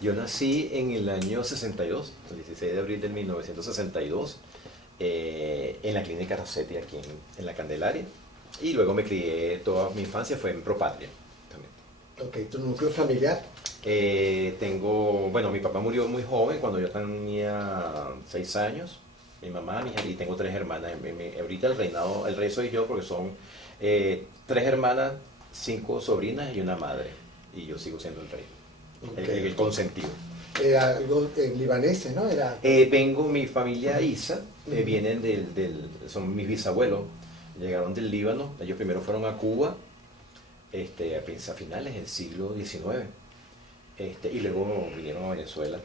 Yo nací en el año 62, el 16 de abril de 1962, en la clínica Rossetti, aquí en la Candelaria. Y luego me crié, toda mi infancia fue en Propatria también. Ok, tu núcleo familiar. Bueno, mi papá murió muy joven, cuando yo tenía 6 años. Mi mamá, y tengo 3 hermanas. Ahorita el rey soy yo porque son 3 hermanas, 5 sobrinas y una madre. Y yo sigo siendo el rey, Okay. el consentido. Era algo libanés, ¿no? Mi familia Isa, vienen son mis bisabuelos, llegaron del Líbano. Ellos primero fueron a Cuba, a finales del siglo XIX, y luego vinieron a Venezuela,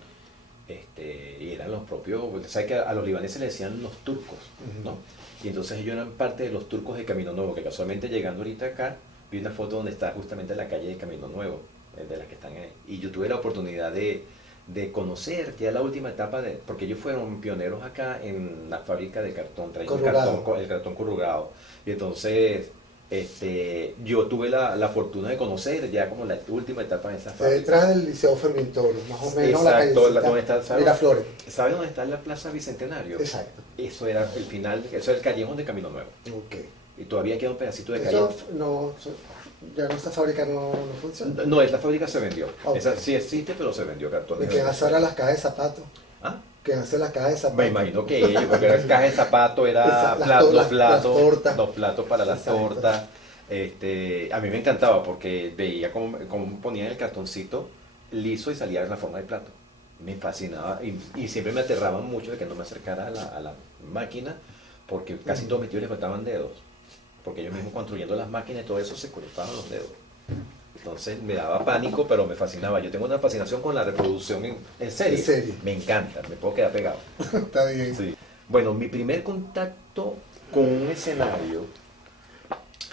y eran los propios, ¿sabes que a los libaneses le decían los turcos, ¿no? Y entonces ellos eran parte de los turcos de Camino Nuevo, que casualmente llegando ahorita acá, vi una foto donde está justamente la calle de Camino Nuevo, de las que están ahí. Y yo tuve la oportunidad de conocer ya la última etapa, porque ellos fueron pioneros acá en la fábrica de cartón, traían el cartón corrugado. Y entonces yo tuve la fortuna de conocer ya como la última etapa de esa fábrica. Detrás del Liceo Fermín Toro, más o menos. Exacto, ¿Dónde está Miraflores. ¿Sabe dónde está la Plaza Bicentenario? Exacto. Eso era el final, eso era el callejón de Camino Nuevo. Ok. Y todavía queda un pedacito de calle. Eso no, ya esta fábrica no funciona. No, esa fábrica se vendió. Okay. Esa sí existe, pero se vendió cartón. ¿Y quién hace ahora las cajas de zapatos? ¿Ah? ¿Quién hace las cajas de zapatos? Me imagino que ellos, porque era caja de zapatos, era dos platos para las tortas. A mí me encantaba porque veía cómo ponían el cartoncito liso y salía en la forma de plato. Me fascinaba y siempre me aterraban mucho de que no me acercara a la máquina, porque casi todos mis tíos les faltaban dedos, porque ellos mismos construyendo las máquinas y todo eso se cortaban los dedos. Entonces me daba pánico, pero me fascinaba. Yo tengo una fascinación con la reproducción en serie. ¿En serie? Me encanta, me puedo quedar pegado. Está bien. Sí. Bueno, mi primer contacto con un escenario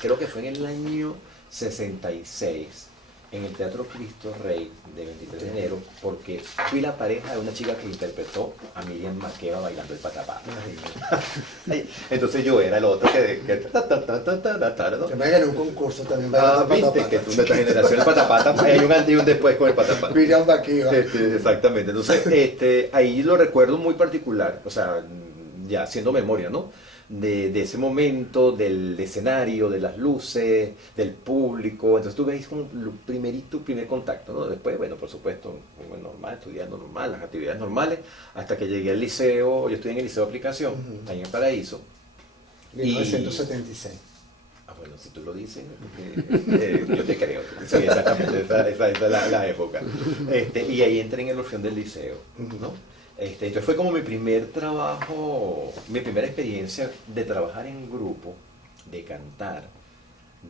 creo que fue en el año 66, en el Teatro Cristo Rey de 23 de enero, porque fui la pareja de una chica que interpretó a Miriam Makeba bailando el patapata. Entonces yo era el otro que Yo me gané un concurso también bailando el patapata. Viste que tú de esta generación el patapata, hay un antes y un después con el patapata. Miriam Makeba. Exactamente, entonces ahí lo recuerdo muy particular, o sea, ya haciendo memoria, ¿no? De ese momento, del escenario, de las luces, del público. Entonces tú veis como primer contacto, ¿no? Después, bueno, por supuesto, normal, estudiando normal, las actividades normales, hasta que llegué al liceo. Yo estudié en el Liceo de Aplicación, ahí en Paraíso. 1976. Bueno, si tú lo dices, yo te creo. Sí, exactamente, esa es la época. Y ahí entré en el Orfeón del Liceo, ¿no? Entonces fue como mi primer trabajo, mi primera experiencia de trabajar en grupo, de cantar,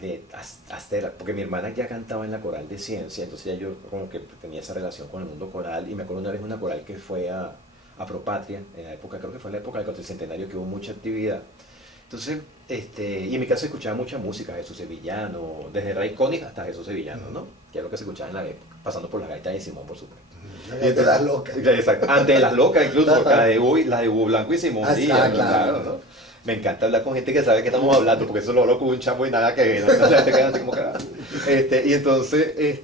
de hacer, porque mi hermana ya cantaba en la coral de ciencia, entonces ya yo como que tenía esa relación con el mundo coral. Y me acuerdo una vez una coral que fue a Propatria, en la época, creo que fue en la época del cuatricentenario, que hubo mucha actividad. Entonces, y en mi casa se escuchaba mucha música, Jesús Sevillano, desde Ray Connick hasta Jesús Sevillano, ¿no? Que era lo que se escuchaba en la época, pasando por las gaitas de Simón, por supuesto. Antes de las locas. Exacto, antes de las locas, incluso, porque la de Hugo Blanco y Simón Díaz, claro, ¿no? Me encanta hablar con gente que sabe que estamos hablando, porque eso lo hablo con un chamo y nada que ver, ¿no? Entonces te quedan así como carajo. Y entonces,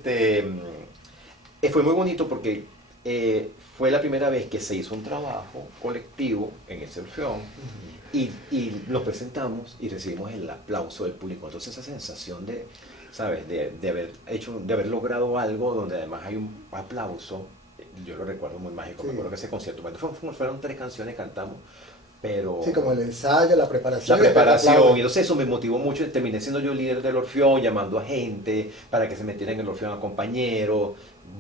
fue muy bonito porque fue la primera vez que se hizo un trabajo colectivo en ese Orfeón. Y nos presentamos y recibimos el aplauso del público. Entonces esa sensación de, ¿sabes? De haber logrado algo donde además hay un aplauso, yo lo recuerdo muy mágico. Sí. Me acuerdo que ese concierto, bueno, fueron 3 canciones, cantamos, pero... Sí, como el ensayo, la preparación. Y entonces eso me motivó mucho. Terminé siendo yo líder del Orfeón, llamando a gente para que se metieran en el Orfeón, a compañeros.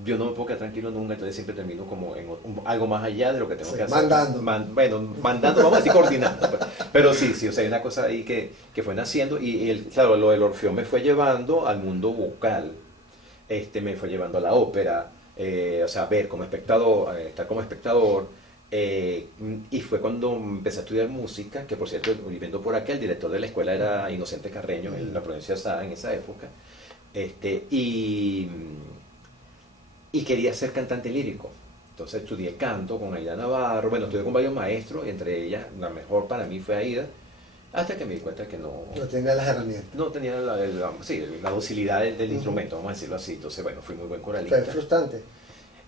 Yo no me puedo quedar tranquilo nunca, entonces siempre termino como en algo más allá de lo que tengo que hacer. Mandando. Mandando, vamos a decir coordinando. Pero sí, o sea, hay una cosa ahí que fue naciendo y claro, lo del Orfeón me fue llevando al mundo vocal, me fue llevando a la ópera, o sea, ver como espectador, estar como espectador. Y fue cuando empecé a estudiar música, que por cierto, viviendo por acá, el director de la escuela era Inocente Carreño, en la provincia de Sada en esa época. Y quería ser cantante lírico. Entonces estudié canto con Aida Navarro, bueno, estudié con varios maestros, entre ellas la mejor para mí fue Aida, hasta que me di cuenta que no tenía las herramientas. No tenía la docilidad del instrumento, vamos a decirlo así. Entonces, bueno, fui muy buen coralista. ¿Fue frustrante?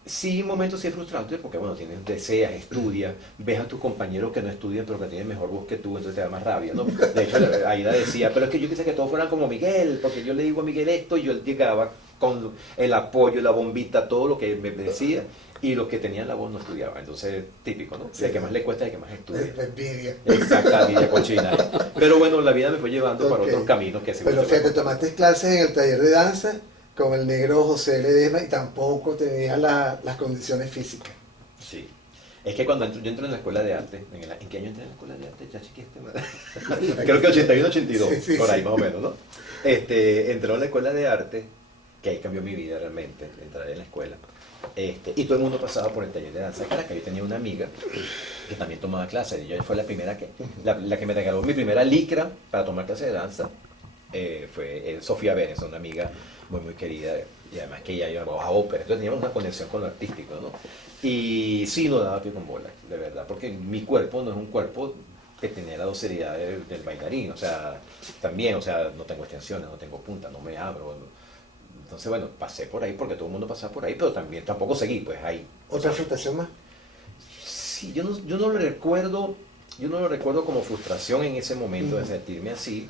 Sí, momentos sí es frustrante porque, bueno, tienes, deseas, estudias, ves a tus compañeros que no estudian pero que tienen mejor voz que tú, entonces te da más rabia, ¿no? De hecho, Aida decía, pero es que yo quise que todos fueran como Miguel, porque yo le digo a Miguel esto y yo llegaba con el apoyo, la bombita, todo lo que me decía, y los que tenían la voz no estudiaban. Entonces, típico, ¿no? Sí. El que más le cuesta es el que más estudia. La envidia. Exacta, envidia cochina. Pero bueno, la vida me fue llevando para Ok. otros caminos que seguro Pero te voy a fíjate, contar. tomaste clases en el taller de danza con el negro José Ledesma y tampoco tenías las condiciones físicas. Sí. Es que cuando yo entré en la escuela de arte, ¿en qué año entré en la escuela de arte? Ya chiquiste. Creo que 81, 82, Sí, sí, por ahí sí. más o menos, ¿no? Entré en la escuela de arte, que ahí cambió mi vida realmente, entrar en la escuela. Y todo el mundo pasaba por el taller de danza de Caracas. Yo tenía una amiga que también tomaba clases, y ella fue la primera la que me regaló mi primera licra para tomar clase de danza. Fue Sofía Vélez, una amiga muy muy querida, y además que ella iba a ópera, entonces teníamos una conexión con lo artístico, ¿no? Y sí, no daba pie con bola, de verdad, porque mi cuerpo no es un cuerpo que tenía la docilidad del bailarín, o sea, también, o sea, no tengo extensiones, no tengo punta, no me abro, entonces bueno, pasé por ahí porque todo el mundo pasaba por ahí, pero también tampoco seguí, pues ahí. ¿Otra frustración más? Sí, yo no lo recuerdo, yo no lo recuerdo como frustración en ese momento de sentirme así,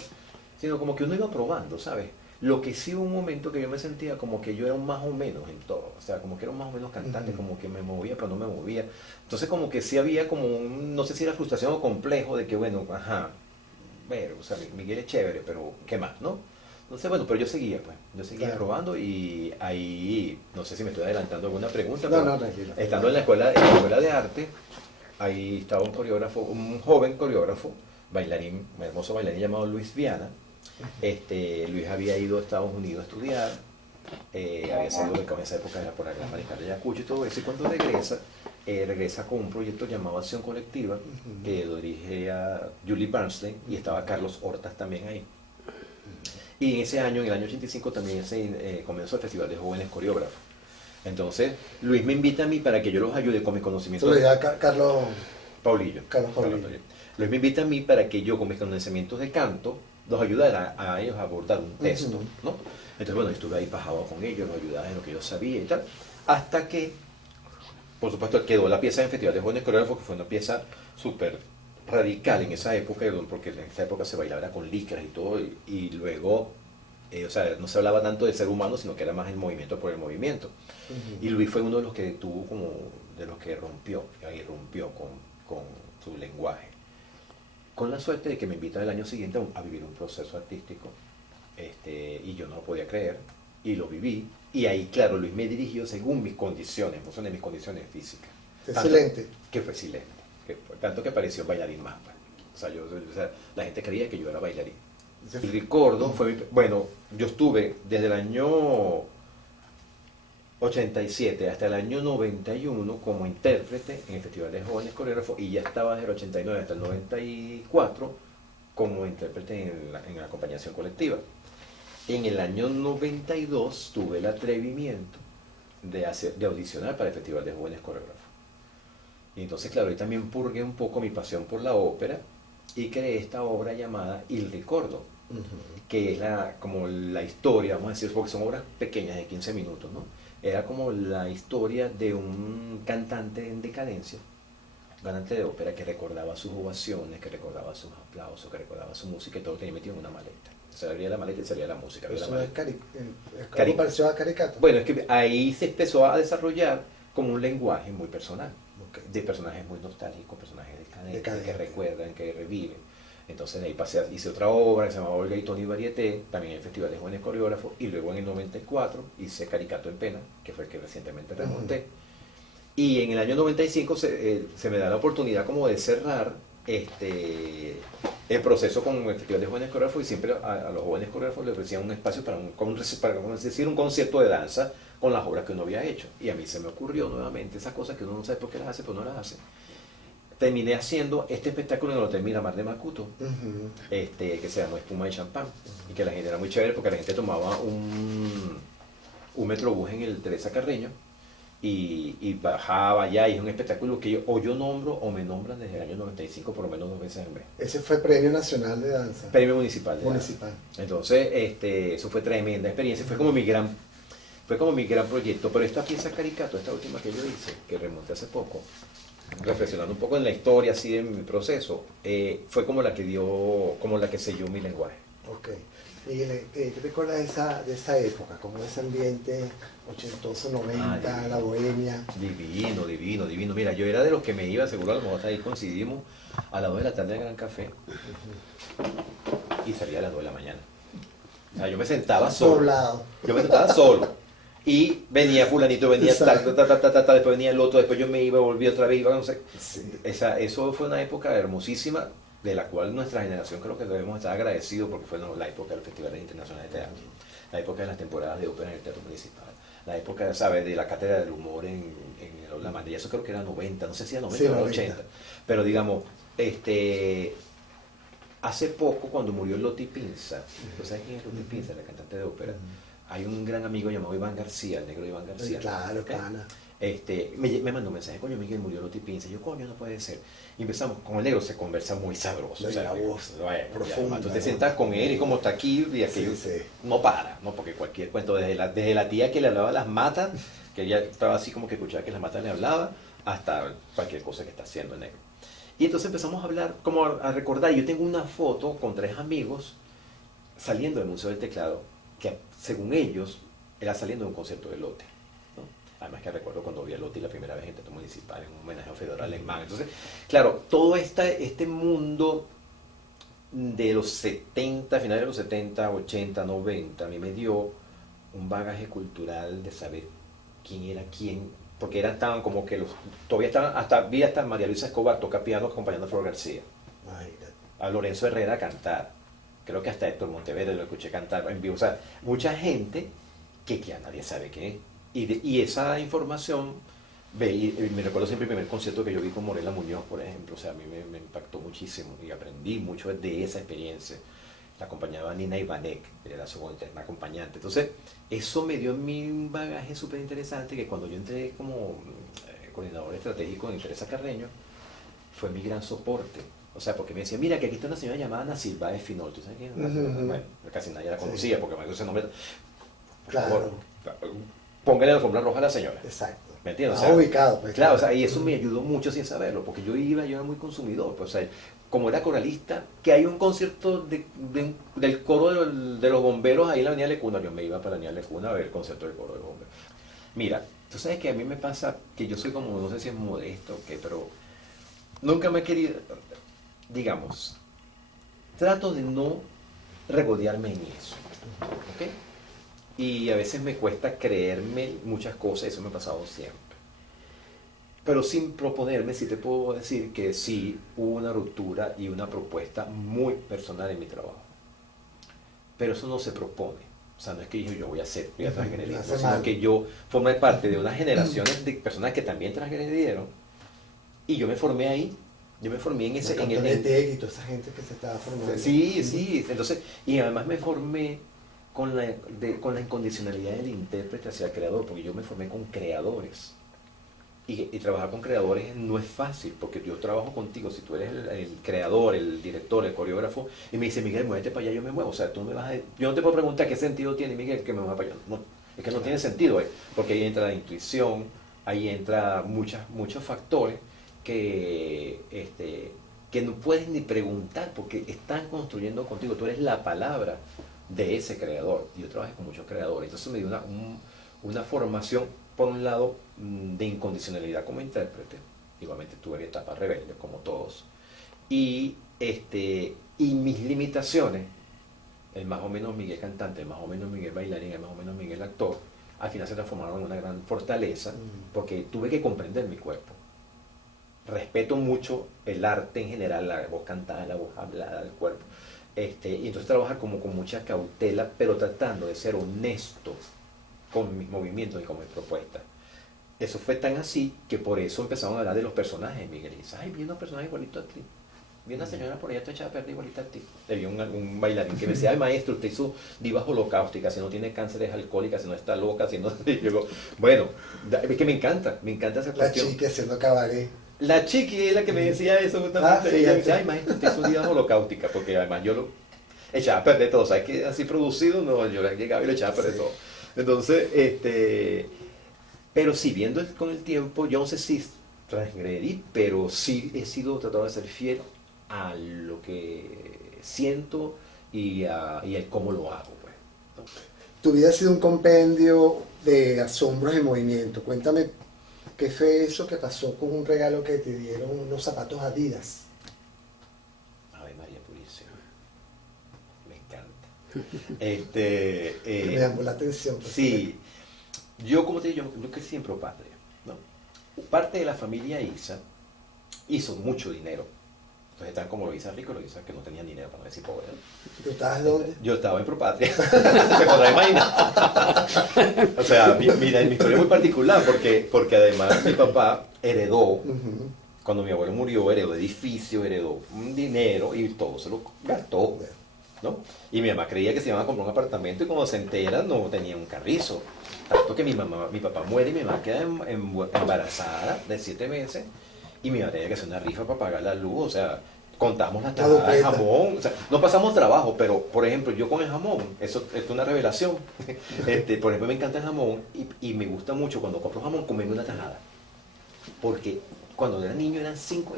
sino como que uno iba probando, ¿sabes? Lo que sí hubo un momento que yo me sentía como que yo era un más o menos en todo, o sea, como que era un más o menos cantante, como que me movía pero no me movía. Entonces como que sí había como un, no sé si era frustración o complejo de que bueno, ajá, pero, o sea, Miguel es chévere, pero ¿qué más, no? Entonces bueno, pero yo seguía pues, yo seguía Claro. probando y ahí, no sé si me estoy adelantando alguna pregunta, No, pero no, tranquilo. estando en la escuela de arte, ahí estaba un coreógrafo, un joven coreógrafo, bailarín, un hermoso bailarín llamado Luis Viana. Luis había ido a Estados Unidos a estudiar, había salido becado en esa época era por la Gran Mariscal de Ayacucho y todo eso, y cuando regresa, regresa con un proyecto llamado Acción Colectiva, que lo dirige a Julie Bernstein, y estaba Carlos Hortas también ahí. Y en ese año, en el año 85, también se comenzó el Festival de Jóvenes Coreógrafos. Entonces, Luis me invita a mí para que yo los ayude con mis Eso conocimientos. lo dirá Carlos. Paulillo. Carlos Paulillo. Luis me invita a mí para que yo con mis conocimientos de canto los ayudara a ellos a abordar un texto, ¿no? Entonces, bueno, estuve ahí pasado con ellos, los ayudaba en lo que yo sabía y tal, hasta que, por supuesto, quedó la pieza en Festival de Jóvenes Coreógrafos, que fue una pieza súper radical en esa época, porque en esa época se bailaba con licras y todo, y luego, o sea, no se hablaba tanto de ser humano, sino que era más el movimiento por el movimiento. Y Luis fue uno de los que tuvo como, de los que irrumpió con su lenguaje. Con la suerte de que me invita el año siguiente a vivir un proceso artístico, y yo no lo podía creer, y lo viví, y ahí, claro, Luis me dirigió según mis condiciones, no son de mis condiciones físicas. Excelente. Que fue silente, tanto que pareció bailarín más, pues. O sea, la gente creía que yo era bailarín. El Ricordo fue, bueno, yo estuve desde el año 87 hasta el año 91 como intérprete en el Festival de Jóvenes Coreógrafos, y ya estaba desde el 89 hasta el 94 como intérprete en la acompañación colectiva. En el año 92 tuve el atrevimiento de audicionar para el Festival de Jóvenes Coreógrafos. Y entonces, claro, ahí también purgué un poco mi pasión por la ópera y creé esta obra llamada Il Ricordo, que es como la historia, vamos a decir, porque son obras pequeñas de 15 minutos, ¿no? Era como la historia de un cantante en decadencia, un cantante de ópera que recordaba sus ovaciones, que recordaba sus aplausos, que recordaba su música, y todo lo tenía metido en una maleta. Se abría la maleta y salía la música. Abría la Eso maleta. es ¿cómo pareció a Caricato? Bueno, es que ahí se empezó a desarrollar como un lenguaje muy personal, de personajes muy nostálgicos, personajes decadentes, que recuerdan, que reviven. Entonces de ahí hice otra obra que se llamaba Olga y Tony Varieté, también en el Festival de Jóvenes Coreógrafos, y luego en el 94 hice Caricato en Pena, que fue el que recientemente remonté. Y en el año 95 se me da la oportunidad como de cerrar el proceso con el Festival de Jóvenes Coreógrafos, y siempre a los jóvenes coreógrafos les ofrecían un espacio para decir, un concierto de danza con las obras que uno había hecho. Y a mí se me ocurrió nuevamente esas cosas que uno no sabe por qué las hace, pero no las hace. Terminé haciendo este espectáculo en el Hotel Miramar de Macuto, que se llamó Espuma y Champán, y que la gente era muy chévere porque la gente tomaba un metrobús en el Teresa Carreño y bajaba allá, y es un espectáculo que yo nombro o me nombran desde el año 95 por lo menos 2 veces al mes. Ese fue Premio Nacional de Danza. Premio Municipal de Municipal. Danza. Entonces, eso fue tremenda experiencia, fue como mi gran fue como mi gran proyecto. Pero esta pieza caricato, esta última que yo hice, que remonté hace poco, reflexionando un poco en la historia, así en mi proceso, fue como la que dio, como la que selló mi lenguaje. Ok. Miguel, ¿qué te recuerdas de esa época? Como ese ambiente ochentoso, 90, la bohemia. Divino, divino, divino. Mira, yo era de los que me iba, seguro a lo mejor ahí coincidimos, a las 2 de la tarde al Gran Café y salía a las 2 de la mañana. O sea, yo me sentaba solo. Poblado. Yo me sentaba solo. Y venía fulanito, venía tal, después venía el otro, después yo me iba, volví otra vez, iba, no sé. Sí. Eso fue una época hermosísima, de la cual nuestra generación creo que debemos estar agradecidos, porque fue la época de los festivales internacionales de teatro, la época de las temporadas de ópera en el Teatro Municipal, la época, ¿sabes?, de la cátedra del humor en la Mandilla, eso creo que era 90, no sé si era 90 Sí, o 90. 80, pero digamos, hace poco cuando murió Loti Pinza, ¿tú sabes quién es Loti Pinza, la cantante de ópera? Hay un gran amigo llamado Iván García, el negro Iván García. Claro, pana. Me mandó un mensaje, coño Miguel, murió Loti Pinza. Y yo, coño, no puede ser. Y empezamos, con el negro se conversa muy sabroso. O sea, la voz profunda. Tú te ¿no? sientas con él y como está aquí, y aquello Sí, sí. no para, ¿no? Porque cualquier cuento, desde la tía que le hablaba a las matas, que ella estaba así como que escuchaba que las matas le hablaba, hasta cualquier cosa que está haciendo el negro. Y entonces empezamos a hablar, como a recordar. Yo tengo una foto con 3 amigos saliendo del Museo del Teclado, que según ellos era saliendo de un concierto de Lotte, ¿no? Además que recuerdo cuando vi a Lotte la primera vez en el Teatro Municipal en un homenaje a Fedor Alemán. Entonces, claro, todo este mundo de los 70, finales de los 70, 80, 90, a mí me dio un bagaje cultural de saber quién era quién, porque estaban como que todavía estaban, vi hasta María Luisa Escobar toca piano acompañando a Flor García, Imagínate. a Lorenzo Herrera cantar, creo que hasta Héctor Monteverde lo escuché cantar en vivo, o sea, mucha gente que ya nadie sabe qué es. Y esa información, y me recuerdo siempre el primer concierto que yo vi con Morela Muñoz, por ejemplo, o sea, a mí me impactó muchísimo y aprendí mucho de esa experiencia. La acompañaba Nina Ivanek, era su acompañante. Entonces, eso me dio a mí un bagaje súper interesante que cuando yo entré como coordinador estratégico en Teresa Carreño, fue mi gran soporte. O sea, porque me decía, mira, que aquí está una señora llamada Ana Silva de Finol, ¿tú sabes quién es? Bueno, casi nadie la conocía, Sí. porque me dio ese nombre. Claro. Póngale la alfombra roja a la señora. Exacto. ¿Me entiendes? O Más sea, ubicado, pues. claro, o sea, y eso me ayudó mucho sin saberlo, porque yo era muy consumidor, pues, o sea, como era coralista, que hay un concierto del coro de los bomberos ahí en la Avenida Lecuna, yo me iba para la Avenida Lecuna a ver el concierto del coro de los bomberos. Mira, tú sabes que a mí me pasa que yo soy como, no sé si es modesto o qué, pero nunca me he querido, digamos, trato de no regodearme en eso, ¿ok? Y a veces me cuesta creerme muchas cosas, eso me ha pasado siempre. Pero sin proponerme, sí te puedo decir que sí hubo una ruptura y una propuesta muy personal en mi trabajo. Pero eso no se propone. O sea, no es que yo voy a transgredir, sino que yo formé parte de unas generaciones de personas que también transgredieron y yo me formé ahí. Yo me formé en ese... y toda esa gente que se estaba formando. Sí, sí. Entonces, y además me formé con la incondicionalidad del intérprete hacia el creador, porque yo me formé con creadores. Y trabajar con creadores no es fácil, porque yo trabajo contigo, si tú eres el creador, el director, el coreógrafo, y me dice, Miguel, muévete para allá, yo me muevo. O sea, tú me vas yo no te puedo preguntar qué sentido tiene, Miguel, que me mueva para allá. No, es que no tiene sentido, porque ahí entra la intuición, ahí entra muchos factores que no puedes ni preguntar, porque están construyendo contigo, tú eres la palabra de ese creador. Yo trabajé con muchos creadores, entonces me dio una formación, por un lado, de incondicionalidad como intérprete. Igualmente tuve etapas rebeldes, como todos. Y mis limitaciones, el más o menos Miguel cantante, el más o menos Miguel bailarín, el más o menos Miguel actor, al final se transformaron en una gran fortaleza, porque tuve que comprender mi cuerpo. Respeto mucho el arte en general, la voz cantada, la voz hablada del cuerpo. Y entonces trabajar como con mucha cautela, pero tratando de ser honesto con mis movimientos y con mis propuestas. Eso fue tan así que por eso empezaron a hablar de los personajes. Miguel dice, ay, vi unos personajes igualitos a ti. Vi una señora por allá echada a perder igualita a ti. Le vi un bailarín que me decía, ay, maestro, usted hizo divas holocausticas, si no tiene cáncer es alcohólica, si no está loca, si no... Y yo digo, bueno, es que me encanta esa cuestión. La chiqui haciendo cabaret. La chiqui es la que me decía eso justamente. Ella me decía, ay, sí. maestro, usted hizo divas holocáusticas, porque además yo lo echaba a perder todo. ¿Sabes que así producido? No, yo llegaba y lo echaba a perder todo. Entonces, pero sí, viendo con el tiempo, yo no sé si transgredí, pero sí he sido tratado de ser fiel a lo que siento y a cómo lo hago, pues, ¿no? Tu vida ha sido un compendio de asombros en movimiento. Cuéntame, ¿qué fue eso que pasó con un regalo que te dieron unos zapatos Adidas? Ave María Purísima. Me encanta. Que me llamó la atención. Pues, Sí, yo como te digo, yo crecí en Propatria, ¿no? Parte de la familia Isa hizo mucho dinero. Entonces están como los Isa ricos, los Isa que no tenían dinero, para no decir pobres, ¿no? ¿Tú estabas dónde? Yo estaba en Propatria, te podrás imaginar. O sea, mira, mi historia es muy particular porque además mi papá heredó, cuando mi abuelo murió, heredó edificio, heredó un dinero y todo se lo gastó, ¿no? Y mi mamá creía que se iban a comprar un apartamento y cuando se entera no tenía un carrizo. Tanto que mi papá muere y mi mamá queda embarazada de 7 meses y mi mamá tenía que hacer una rifa para pagar la luz, o sea, contamos las tajadas de jamón, o sea, no pasamos trabajo, pero por ejemplo, yo con el jamón, eso es una revelación. Por ejemplo, me encanta el jamón y me gusta mucho cuando compro jamón comerme una tajada. Porque cuando era niño éramos 5,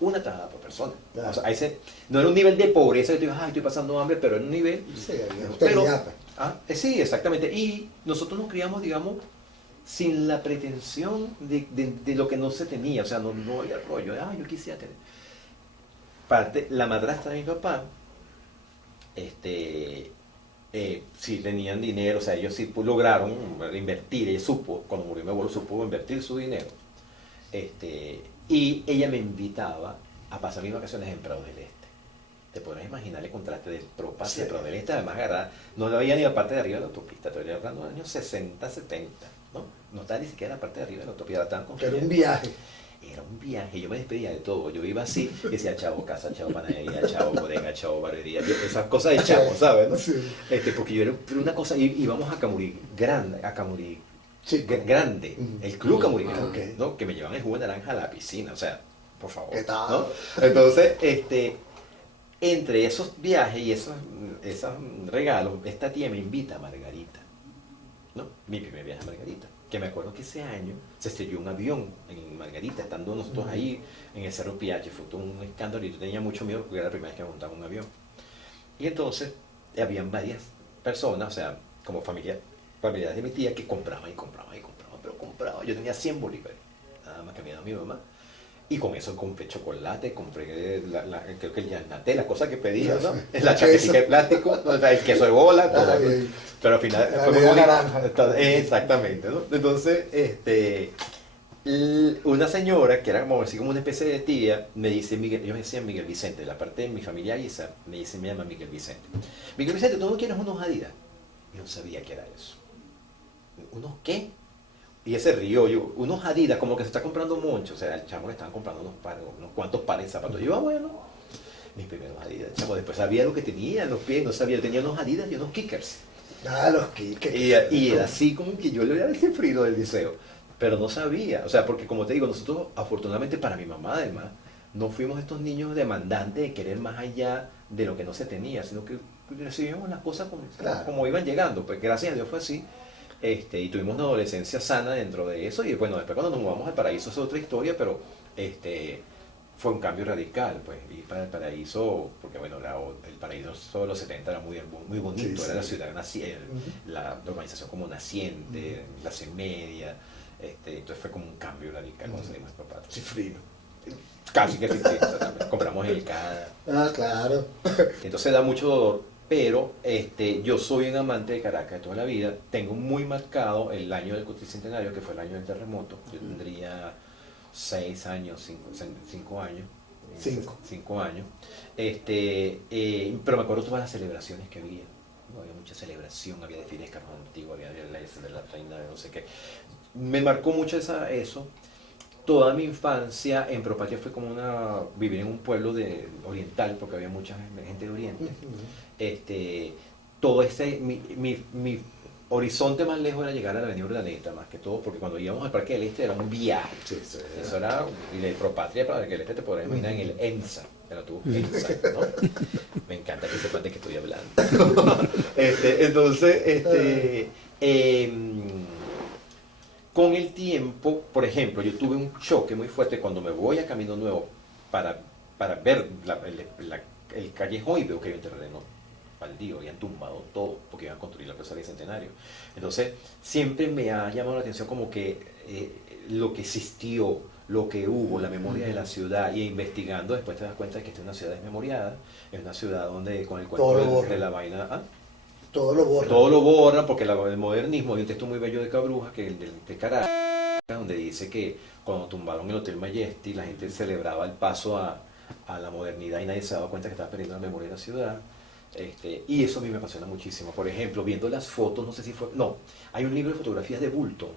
una tajada por persona. Claro. O sea, no era un nivel de pobreza que tú digas, ay, estoy pasando hambre, pero era un nivel. Sí, pero, sí, exactamente. Y nosotros nos criamos, digamos, sin la pretensión de lo que no se tenía. O sea, no había rollo. Yo quisiera tener. La madrastra de mi papá, sí tenían dinero, o sea, ellos sí lograron invertir. Ella supo, cuando murió mi abuelo, supo invertir su dinero. Y ella me invitaba a pasar mis vacaciones en Prado del Este. Te podrás imaginar el contraste del Propatria a Prado del Este, además no lo veía ni la parte de arriba de la autopista, te estoy hablando de los años 60, 70, ¿no? No estaba ni siquiera la parte de arriba de la autopista, estaban construyendo. Era un viaje. Era un viaje, yo me despedía de todo, yo iba así, y decía chavo casa, chavo panadería, chavo bodega, chavo barbería, esas cosas de chavo, ¿sabes? ¿No? Sí. Porque yo era una cosa, íbamos a Camurí grande, el club Camurí grande, okay, ¿no? Que me llevaban el jugo de naranja a la piscina, o sea, por favor, ¿qué tal? ¿no? Entonces, entre esos viajes y esos regalos, esta tía me invita a Margarita, ¿no? Mi primer viaje a Margarita, que me acuerdo que ese año se estrelló un avión en Margarita, estando nosotros ahí en el Cerro Piache, fue todo un escándalo y yo tenía mucho miedo porque era la primera vez que me montaba un avión. Y entonces, habían varias personas, o sea, como familiares de mi tía, que compraban, pero compraban. Yo tenía 100 bolívares, nada más que me había dado mi mamá. Y con eso compré chocolate, compré creo que el Yarnaté, la cosa que pedía, ¿no? La chaquetita de plástico, el queso de bola, todo. Pero al final fue muy bonito. Exactamente, ¿no? Entonces, una señora, que era como una especie de tía, me dice, ellos me decían Miguel Vicente, la parte de mi familia Isa, me llama Miguel Vicente. Miguel Vicente, ¿tú no quieres unos Adidas? Yo no sabía qué era eso. ¿Unos qué? Y ese río, unos Adidas, como que se está comprando mucho. O sea, el chamo le estaban comprando unos cuantos pares de zapatos. Yo, bueno, mis primeros Adidas, chamo. Después sabía lo que tenía en los pies, no sabía. Tenía unos Adidas y unos Kickers. Los Kickers. Y era así como que yo le había sufrido del liceo. Pero no sabía. O sea, porque como te digo, nosotros, afortunadamente para mi mamá, además, no fuimos estos niños demandantes de querer más allá de lo que no se tenía, sino que recibimos las cosas como iban llegando. Pues gracias a Dios fue así. Y tuvimos una adolescencia sana dentro de eso y bueno, después cuando nos mudamos al Paraíso es otra historia, pero fue un cambio radical, pues, y para el Paraíso, porque bueno, el Paraíso de los 70 era muy bonito, sí, era la ciudad naciente, la urbanización como naciente, clase media, entonces fue como un cambio radical cuando salimos de papá. Cifrino. Casi que cifrino, compramos el CADA. Claro. Entonces da mucho dolor. Pero yo soy un amante de Caracas de toda la vida. Tengo muy marcado el año del Cuatricentenario, que fue el año del terremoto. Yo tendría 6 años, 5 años. 5 años. Pero me acuerdo todas las celebraciones que había. ¿No? Había mucha celebración, había desfiles de carros antiguos, había de la reina de no sé qué. Me marcó mucho eso. Toda mi infancia en Propatria fue como vivir en un pueblo oriental, porque había mucha gente de Oriente. Todo mi horizonte más lejos era llegar a la Avenida Urdaneta, más que todo, porque cuando íbamos al Parque del Este era un viaje. Eso era, y de Propatria para el Parque del Este te podrás imaginar en el ENSA, pero tú, ENSA, ¿no? Me encanta que sepas de qué estoy hablando. Entonces, Con el tiempo, por ejemplo, yo tuve un choque muy fuerte cuando me voy a Camino Nuevo para ver el callejón y veo que hay un terreno baldío, habían tumbado todo porque iban a construir la Plaza Bicentenario. Entonces, siempre me ha llamado la atención como que lo que existió, lo que hubo, la memoria de la ciudad, y investigando después te das cuenta de que esta es una ciudad desmemoriada, es una ciudad donde con el cuento de la vaina... ¿ah? Todo lo borra. Todo lo borra porque el modernismo, hay un texto muy bello de Cabruja, que es el de Caracas, donde dice que cuando tumbaron el Hotel Majesty, la gente celebraba el paso a la modernidad y nadie se daba cuenta que estaba perdiendo la memoria de la ciudad. Y eso a mí me apasiona muchísimo. Por ejemplo, viendo las fotos, no sé si fue... No, hay un libro de fotografías de Bulto,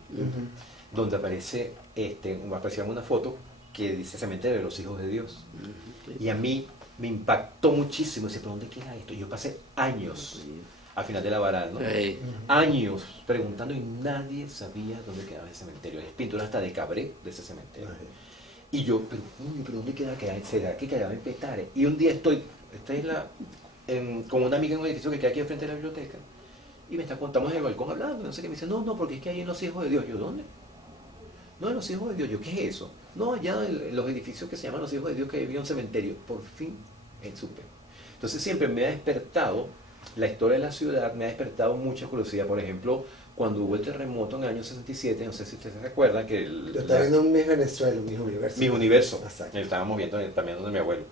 donde aparecía una foto que dice Cementerio de los Hijos de Dios. Y a mí me impactó muchísimo. Dice, ¿pero dónde queda esto? Y yo pasé años al final de la varada, ¿no? Años preguntando y nadie sabía dónde quedaba ese cementerio. Hay pinturas hasta de Cabré de ese cementerio. Y yo, pero ¿dónde queda? ¿Será que quedaba en Petare? Y un día estoy con una amiga en un edificio que queda aquí enfrente de la biblioteca y me está contando en el balcón hablando, no sé qué, me dice, no, porque es que hay en los Hijos de Dios. Yo, ¿dónde? No, en los Hijos de Dios. Yo, ¿qué es eso? No, allá en los edificios que se llaman los Hijos de Dios, que había un cementerio. Por fin supe. Entonces siempre me ha despertado la historia de la ciudad, me ha despertado mucha curiosidad. Por ejemplo, cuando hubo el terremoto en el año 67, no sé si ustedes se recuerdan que... Yo estaba viendo un Miss Venezuela, un Miss Universo. Miss Universo. Exacto. Estábamos viendo también donde mi abuelo.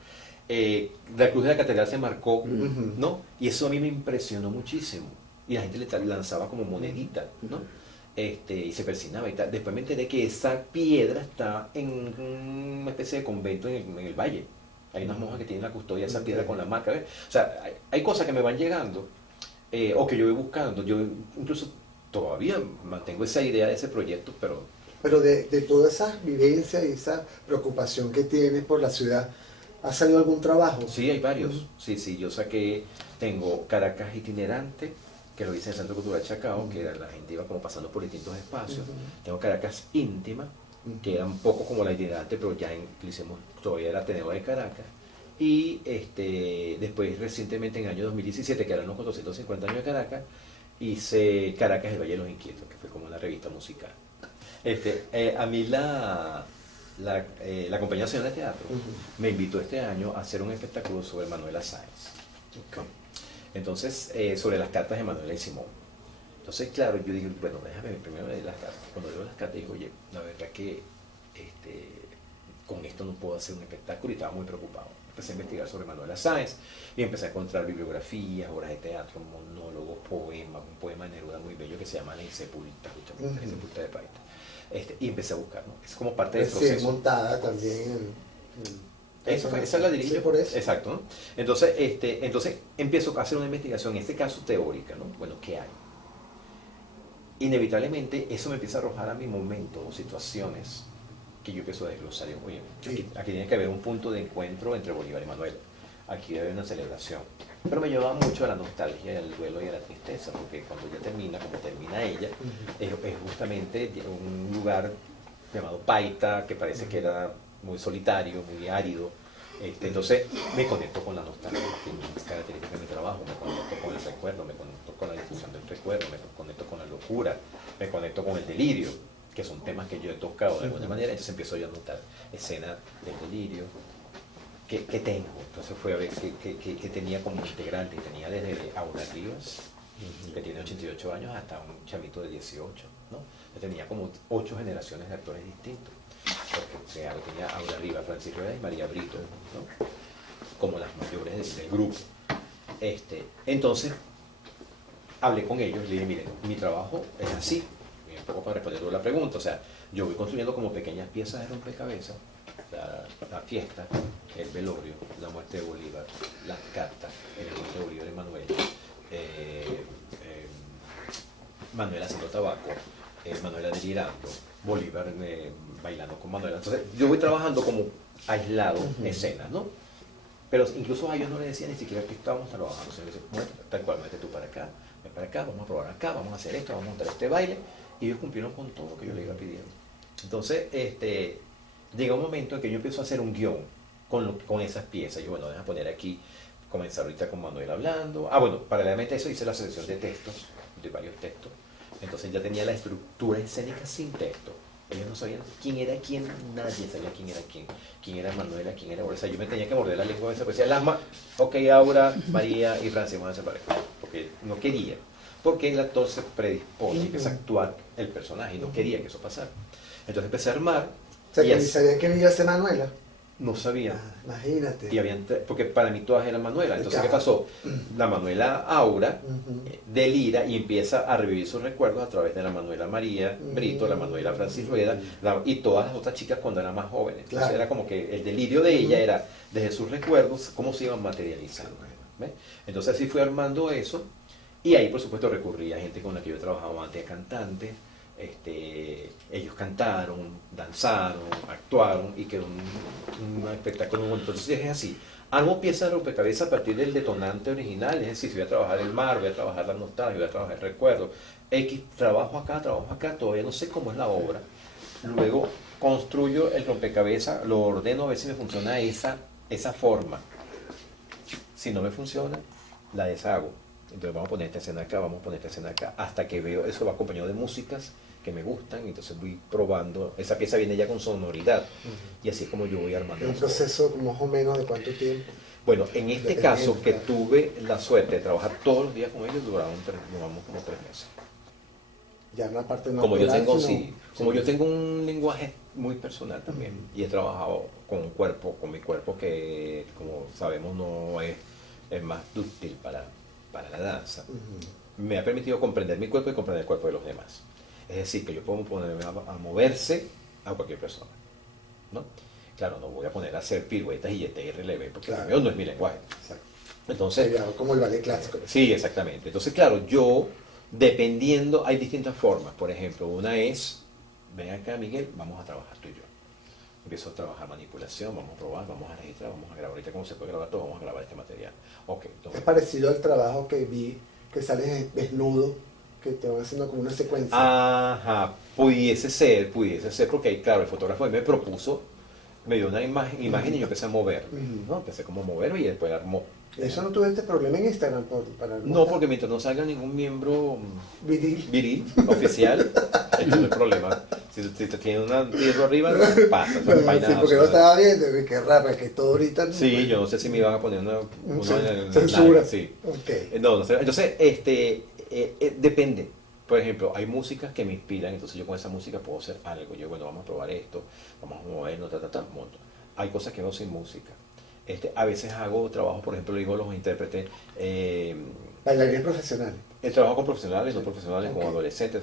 La cruz de la catedral se marcó, ¿no? Y eso a mí me impresionó muchísimo. Y la gente le lanzaba como monedita, ¿no? Y se persinaba y tal. Después me enteré que esa piedra está en una especie de convento en el valle. Hay unas monjas que tienen la custodia de esa piedra con la marca. ¿Ves? O sea, hay cosas que me van llegando o que yo voy buscando. Yo incluso todavía mantengo esa idea de ese proyecto, Pero de todas esas vivencias y esa preocupación que tienes por la ciudad, ¿ha salido algún trabajo? Sí, hay varios. Sí, yo tengo Caracas itinerante, que lo hice en el Centro Cultural Chacao, que la gente iba como pasando por distintos espacios. Tengo Caracas íntima, que era un poco como la itinerante, pero ya lo hicimos, todavía era Ateneo de Caracas. Y después, recientemente, en el año 2017, que eran los 450 años de Caracas, hice Caracas, el Valle de los Inquietos, que fue como una revista musical. A mí la Compañía Nacional de Teatro me invitó este año a hacer un espectáculo sobre Manuela Sáenz. Entonces, sobre las cartas de Manuela y Simón. Entonces, claro, yo digo, bueno, déjame primero leer las cartas. Cuando leo las cartas digo, oye, la verdad que con esto no puedo hacer un espectáculo, y estaba muy preocupado. Empecé a investigar sobre Manuela Sáenz y empecé a encontrar bibliografías, obras de teatro, monólogos, poemas, un poema de Neruda muy bello que se llama La Insepulta, justamente, La Insepulta de Paita. Y empecé a buscar, ¿no? Es como parte del proceso. Sí, montada también esa es la dirigí. Sí, por eso. Exacto, ¿no? Entonces empiezo a hacer una investigación, en este caso teórica, ¿no? Bueno, ¿qué hay? Inevitablemente eso me empieza a arrojar a mi momento o situaciones que yo empiezo a desglosar. Oye, aquí tiene que haber un punto de encuentro entre Bolívar y Manuel. Aquí debe haber una celebración. Pero me llevaba mucho a la nostalgia, al duelo y a la tristeza, porque cuando ya termina, como termina ella, es justamente un lugar llamado Paita, que parece que era muy solitario, muy árido. Entonces me conecto con la nostalgia, que es característica de mi trabajo, me conecto con el recuerdo, me conecto con la difusión del recuerdo, me conecto con la locura, me conecto con el delirio, que son temas que yo he tocado de alguna manera. Entonces empiezo yo a notar escenas del delirio, ¿qué tengo? Entonces fue a ver qué tenía como integrante. Tenía desde Aura Rivas, que tiene 88 años, hasta un chamito de 18, ¿no? Yo tenía como 8 generaciones de actores distintos. Porque tenía Aura Rivas, Francisco Rivas y María Brito, ¿no? Como las mayores del grupo. Entonces, hablé con ellos y le dije, miren, mi trabajo es así, y un poco para responder la pregunta. O sea, yo voy construyendo como pequeñas piezas de rompecabezas, la fiesta, el velorio, la muerte de Bolívar, las cartas, el encuentro de Bolívar y Manuel, Manuel haciendo tabaco, Manuela delirando, Bolívar bailando con Manuela. Entonces yo voy trabajando como aislado escenas, ¿no? Pero incluso a ellos no les decía ni siquiera que estábamos trabajando, sino que bueno, tal cual, vete tú para acá, ven para acá, vamos a probar acá, vamos a hacer esto, vamos a montar este baile, y ellos cumplieron con todo lo que yo les iba pidiendo. Entonces, llega un momento en que yo empiezo a hacer un guión con esas piezas. Yo, bueno, déjame poner aquí, comenzar ahorita con Manuel hablando. Bueno, paralelamente a eso hice la selección de textos, de varios textos. Entonces ya tenía la estructura escénica sin texto. Ellos no sabían quién era quién, nadie sabía quién era quién era Manuela, quién era Aura. O sea, yo me tenía que morder la lengua a veces, pues decía, ok, Aura, María y Francia van a separar, porque no quería, porque el actor se predispone y empieza a actuar el personaje y no quería que eso pasara. Entonces empecé a armar. O sea, y que ni sabían que iba a ser Manuela. no sabía. Imagínate. Y porque para mí todas eran Manuela. Entonces, ¿qué pasó? La Manuela Aura delira y empieza a revivir sus recuerdos a través de la Manuela María Brito, la Manuela Francis Rueda y todas las otras chicas cuando eran más jóvenes. Entonces Claro. era como que el delirio de ella era desde sus recuerdos cómo se iban materializando. ¿Ves? Entonces así fui armando eso y ahí por supuesto recurrí a gente con la que yo trabajaba antes, cantantes. Ellos cantaron, danzaron, actuaron y quedó un espectáculo muy bonito. Entonces es así, armo piezas de rompecabezas a partir del detonante original, es decir, si voy a trabajar el mar, voy a trabajar la nostalgia, voy a trabajar el recuerdo, X, trabajo acá, todavía no sé cómo es la obra, luego construyo el rompecabezas, lo ordeno a ver si me funciona esa forma, si no me funciona, la deshago. Entonces vamos a poner esta escena acá, vamos a poner esta escena acá, hasta que veo, eso va acompañado de músicas que me gustan, y entonces voy probando, esa pieza viene ya con sonoridad, y así es como yo voy armando. ¿Un proceso más o menos de cuánto tiempo? Bueno, en este caso, que tuve la suerte de trabajar todos los días con ellos, duramos como 3 meses. Ya una parte no Como yo tengo, sino- como yo tengo un lenguaje muy personal también, y he trabajado con mi cuerpo que, como sabemos, no es más dúctil para la danza, me ha permitido comprender mi cuerpo y comprender el cuerpo de los demás. Es decir, que yo puedo ponerme a moverse a cualquier persona, ¿no? Claro, no voy a poner a hacer piruetas y y relevé, porque Claro. primero no es mi lenguaje. Exacto. Entonces, Sería como el ballet clásico. sí, exactamente. Entonces, claro, yo, dependiendo, hay distintas formas. Por ejemplo, una es, ven acá, Miguel, vamos a trabajar tú y yo. Empiezo a trabajar manipulación, vamos a probar, vamos a registrar, vamos a grabar. Ahorita, ¿cómo se puede grabar todo? Vamos a grabar este material. Ok, entonces, Es parecido al trabajo que vi, que sales desnudo, que te van haciendo como una secuencia. ajá, pudiese ser, porque ahí, claro, el fotógrafo me propuso, me dio una imagen y yo empecé a mover, ¿no? Empecé como a mover y después armó. Eso no tuviste problema en Instagram para No, porque mientras no salga ningún miembro viril. viril, oficial, esto no hay problema. Si te tiene un tierra arriba, no pasa, eso no hay Sí, nada, porque o no sea, estaba viendo, qué raro, que todo ahorita. sí, yo no sé si me iban a poner una Censura. sí. Ok. No sé. Entonces, depende. Por ejemplo, hay músicas que me inspiran, entonces yo con esa música puedo hacer algo. Yo, bueno, vamos a probar esto, vamos a movernos, monto. Hay cosas que hago sin música. A veces hago trabajo, por ejemplo, digo a los intérpretes, Bailarines profesionales. el trabajo con profesionales, no profesionales, Ok. con adolescentes.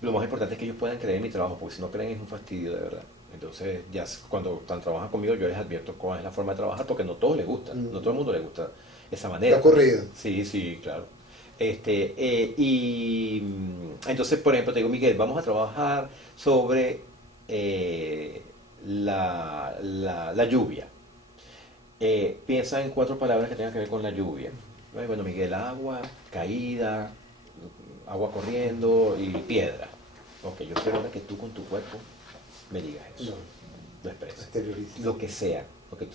Lo más importante es que ellos puedan creer en mi trabajo, porque si no creen es un fastidio de verdad. Entonces, ya cuando trabajan conmigo, yo les advierto cuál es la forma de trabajar, porque no a todos les gusta, no a todo el mundo le gusta esa ¿Te manera. ha ocurrido? Sí, claro. Entonces, por ejemplo, te digo, Miguel, vamos a trabajar sobre la lluvia. Piensa en 4 palabras que tengan que ver con la lluvia. Bueno, Miguel, agua, caída, agua corriendo y piedra. Ok, yo quiero ahora que tú con tu cuerpo me digas eso, No, lo expreses. exterioriza. Lo que sea,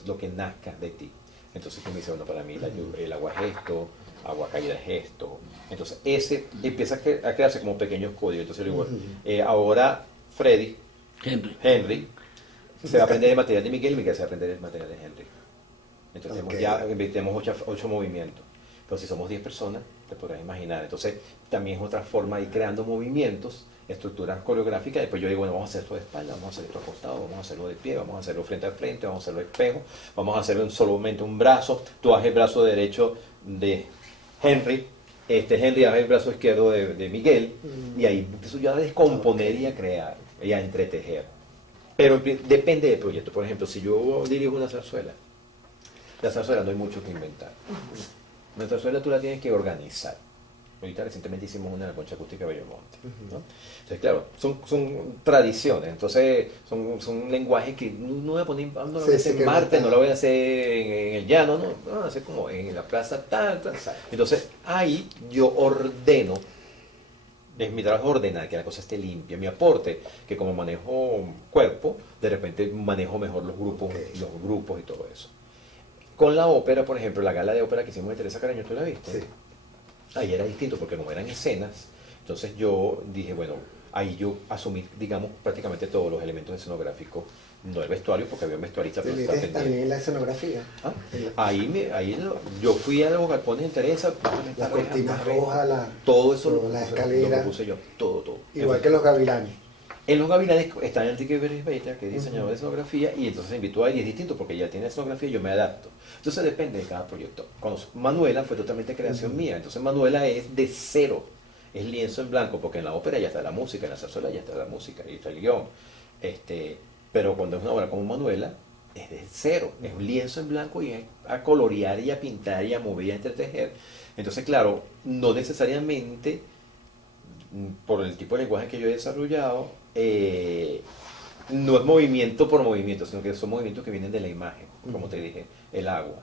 lo que nazca de ti. Entonces tú me dices, bueno, para mí el agua es esto, agua caída es esto. Entonces ese empieza a crearse como pequeños códigos. Entonces le digo, ahora Freddy, Henry, se va a aprender el material de Miguel y Miguel se va a aprender el material de Henry. Entonces Ok. ya tenemos 8 movimientos. Pero si somos 10 personas, te podrás imaginar. Entonces también es otra forma de ir creando movimientos, estructuras coreográficas. Después yo digo, bueno, vamos a hacer esto de espalda, vamos a hacer esto acostado, vamos a hacerlo de pie, vamos a hacerlo frente a frente, vamos a hacerlo de espejo, vamos a hacerlo en solamente un brazo. Tú haz el brazo derecho de Henry, Henry hace el brazo izquierdo de Miguel, y ahí empiezo yo a descomponer y a crear, y a entretejer. Pero depende del proyecto. Por ejemplo, si yo dirijo una zarzuela, la zarzuela no hay mucho que inventar. La zarzuela tú la tienes que organizar. Ahorita recientemente hicimos una en la Concha Acústica de Bellomonte, ¿no? Entonces, claro, son tradiciones, entonces son lenguajes que no voy a poner, no lo voy a hacer en Marte, no lo voy a hacer en el llano, no, lo voy a hacer como en la plaza tal. Entonces, ahí yo ordeno, es mi trabajo ordenar, que la cosa esté limpia, mi aporte, que como manejo cuerpo, de repente manejo mejor los grupos y todo eso. Con la ópera, por ejemplo, la gala de ópera que hicimos de Teresa Caraño, ¿tú la viste? Sí. Ahí era distinto porque como eran escenas, Entonces yo dije, bueno, ahí yo asumí, digamos, prácticamente todos los elementos escenográficos, no el vestuario, porque había un vestuarista, ¿Te pero estaba metes pendiente. también en la escenografía? ¿Ah? En la, Yo fui a los galpones de Teresa, la cortina roja, todo eso la lo escalera, puse yo, todo. igual que los gavilanes. En los gabilanes está Enrique Berisbeita, que es diseñador Ujú. de escenografía, y entonces me invitó a él y es distinto porque ya tiene escenografía y yo me adapto. Entonces depende de cada proyecto. Manuela fue totalmente creación Ujú. mía, entonces Manuela es de cero, es lienzo en blanco, porque en la ópera ya está la música, en la zarzuela ya está la música y está el guión. Pero cuando es una obra como Manuela, es de cero, es un lienzo en blanco y es a colorear y a pintar y a mover y a entretejer. Entonces, claro, no necesariamente por el tipo de lenguaje que yo he desarrollado, no es movimiento por movimiento, sino que son movimientos que vienen de la imagen, como te dije, el agua,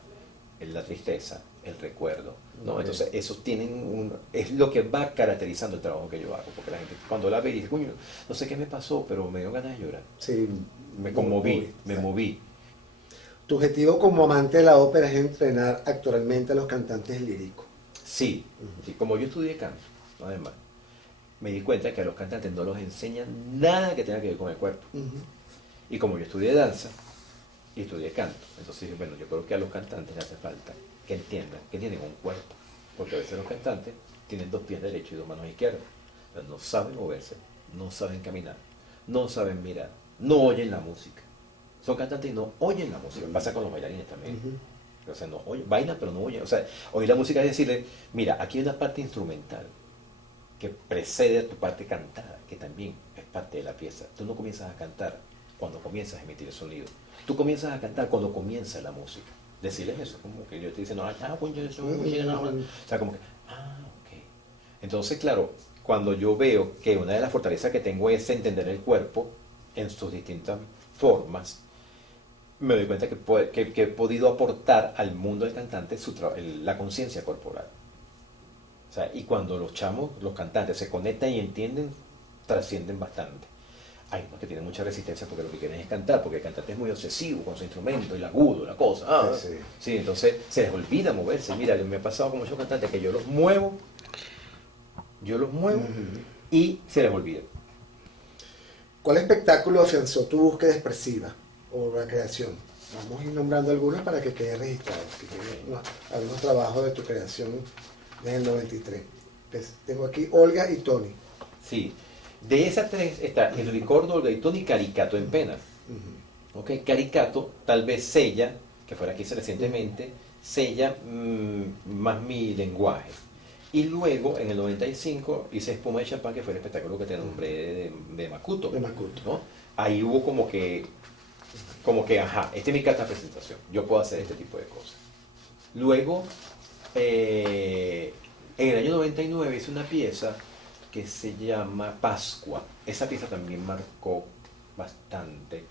la tristeza, el recuerdo, ¿no? Ok. Entonces, esos tienen es lo que va caracterizando el trabajo que yo hago, porque la gente cuando la ve dice, coño, no sé qué me pasó, pero me dio ganas de llorar, Sí, me conmoví, me exacto. moví. Tu objetivo como amante de la ópera es entrenar actualmente a los cantantes líricos. Sí, Ujú. sí, como yo estudié canto, además, me di cuenta que a los cantantes no los enseñan nada que tenga que ver con el cuerpo. Ujú. Y como yo estudié danza y estudié canto, entonces dije, bueno, yo creo que a los cantantes les hace falta que entiendan que tienen un cuerpo. Porque a veces los cantantes tienen dos pies derechos y dos manos izquierdas. Pero no saben moverse, no saben caminar, no saben mirar, no oyen la música. Son cantantes y no oyen la música. Pasa con los bailarines también. Ujú. O sea, no oyen, bailan pero no oyen. O sea, oír la música es decirle, mira, aquí hay una parte instrumental que precede a tu parte cantada, que también es parte de la pieza. Tú no comienzas a cantar cuando comienzas a emitir el sonido. Tú comienzas a cantar cuando comienza la música. Decirles eso, como que yo te dicen, pues yo soy música, no, no. O sea, como que, ok. Entonces, claro, cuando yo veo que una de las fortalezas que tengo es entender el cuerpo en sus distintas formas, me doy cuenta que he podido aportar al mundo del cantante la conciencia corporal. O sea, y cuando los chamos, los cantantes, se conectan y entienden, trascienden bastante. Hay unos que tienen mucha resistencia porque lo que quieren es cantar, porque el cantante es muy obsesivo con su instrumento, el agudo, la cosa. Sí, sí. Sí, entonces se les olvida moverse. Mira, me ha pasado con muchos cantantes que yo los muevo Ujú. y se les olvida. ¿Cuál espectáculo afianzó tu búsqueda expresiva o la creación? Vamos a ir nombrando algunos para que quede registrado, que quede algunos trabajos de tu creación desde el 93. Tengo aquí Olga y Tony. Sí, de esas tres está el Ricordo, Olga y Tony, Caricato en Pena. Ujú. ¿Ok? Caricato, tal vez sella, que fuera aquí recientemente, sella más mi lenguaje. Y luego, en el 95, hice Espuma de Champán, que fue el espectáculo que te nombré de Makuto. De Makuto. ¿No? Ahí hubo ajá, esta es mi carta de presentación, yo puedo hacer este tipo de cosas. Luego, en el año 99 hice una pieza que se llama Pascua. Esa pieza también marcó bastante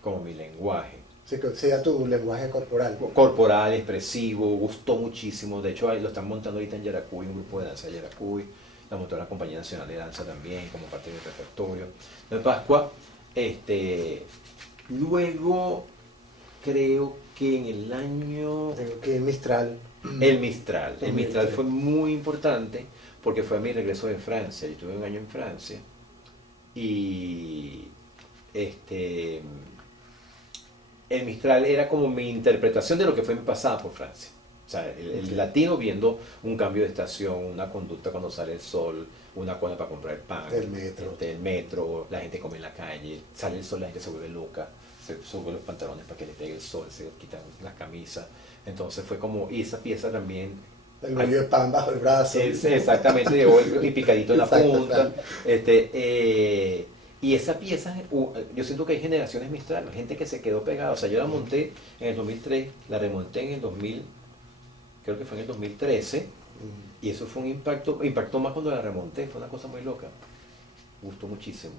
como mi lenguaje. Sí, que sea tu lenguaje corporal. Corporal, expresivo, gustó muchísimo. De hecho, ahí lo están montando ahorita en Yaracuy, un grupo de danza de Yaracuy. La montó la Compañía Nacional de Danza también, como parte del repertorio. De Pascua, luego creo que en el año... Tengo que Mistral. El Mistral. El Mistral 2003. fue muy importante porque fue a mi regreso de Francia. Yo estuve un año en Francia y el Mistral era como mi interpretación de lo que fue mi pasada por Francia. O sea, el latino viendo un cambio de estación, una conducta cuando sale el sol, una cola para comprar el pan, el metro, la gente come en la calle, sale el sol, la gente se vuelve loca, se sube los pantalones para que le pegue el sol, se quitan las camisas. Entonces fue como, y esa pieza también... El bollo de pan bajo el brazo. Exactamente, y picadito en la punta. Y esa pieza, yo siento que hay generaciones Mistral, gente que se quedó pegada. O sea, yo la monté en el 2003, la remonté en el 2000, creo que fue en el 2013, y eso fue un impactó más cuando la remonté, fue una cosa muy loca. Gustó muchísimo.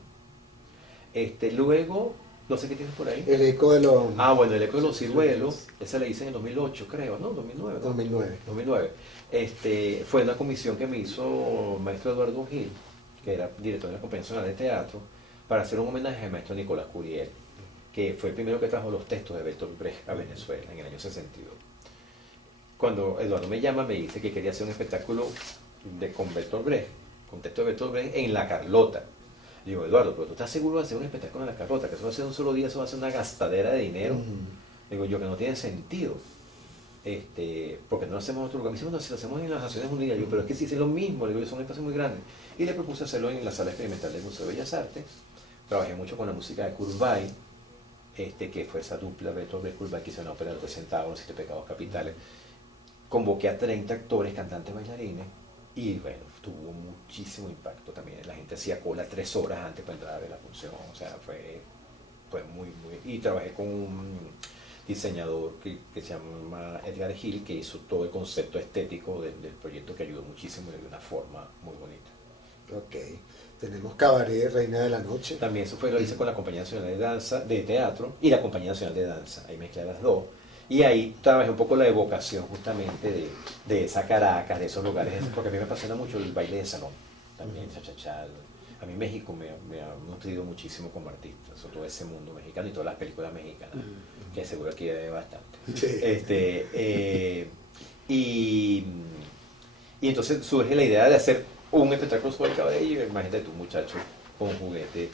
Luego, no sé qué tienes por ahí. El eco de los... Bueno, el eco de los ciruelos, esa la hice en el 2008, creo, ¿no? 2009. 2009. 2009. Fue una comisión que me hizo el maestro Eduardo Gil, que era director de la Compañía Nacional de Teatro, para hacer un homenaje al maestro Nicolás Curiel, que fue el primero que trajo los textos de Bertolt Brecht a Venezuela en el año 62. Cuando Eduardo me llama, me dice que quería hacer un espectáculo con Bertolt Brecht, con texto de Bertolt Brecht en La Carlota. Digo, Eduardo, pero tú estás seguro de hacer un espectáculo en La Carlota, que eso va a ser un solo día, eso va a ser una gastadera de dinero. Digo yo, que no tiene sentido. Porque no lo hacemos en otro lugar. Me dice, bueno, si lo hacemos en las Naciones Unidas, yo, pero es que si es lo mismo, le digo, son espacios muy grandes. Y le propuse hacerlo en la sala experimental del Museo de Bellas Artes. Trabajé mucho con la música de Kurt Weill, que fue esa dupla Bertolt Brecht Kurt Weill, que hizo una ópera de 3 centavos, Los 7 pecados capitales. Convoqué a 30 actores, cantantes, bailarines, y bueno, tuvo muchísimo impacto también. La gente hacía cola 3 horas antes para entrar a ver la función, o sea, fue muy. Y trabajé con un diseñador que se llama Edgar Hill, que hizo todo el concepto estético del proyecto, que ayudó muchísimo y de una forma muy bonita. Ok. Tenemos Cabaret, Reina de la Noche. También eso lo hice con la Compañía Nacional de Danza, de Teatro, y la Compañía Nacional de Danza. Ahí mezclé las dos. Y ahí trabajé un poco la evocación justamente de esa Caracas, de esos lugares, porque a mí me apasiona mucho el baile de salón, también cha-cha-cha. A mí México me ha nutrido muchísimo como artista, sobre todo ese mundo mexicano y todas las películas mexicanas, que seguro aquí hay bastante. Sí. Y entonces surge la idea de hacer un espectáculo sobre el cabello, imagínate tú, muchacho, con juguete.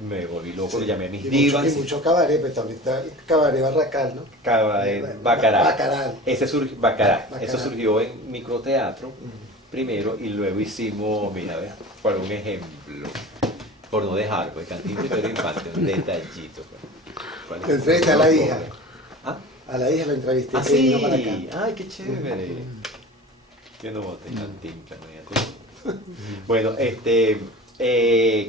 Me volví loco, Sí. llamé a mis Y divas. mucho cabaret, pero también está el Cabaret Barracal, ¿no? Cabaret Bacarat. Bacarat. Bacarat. Bacarat. Eso surgió en microteatro primero y luego hicimos, mira, a ver, por un ejemplo, por no dejar, pues Cantinflas y Pedro Infante, un detallito. Pues. Te entrevisté a la hija. ¿Ah? A la hija la entrevisté. Ah, que vino para sí, acá. ay, qué chévere. Que no bote Cantinflas, bueno,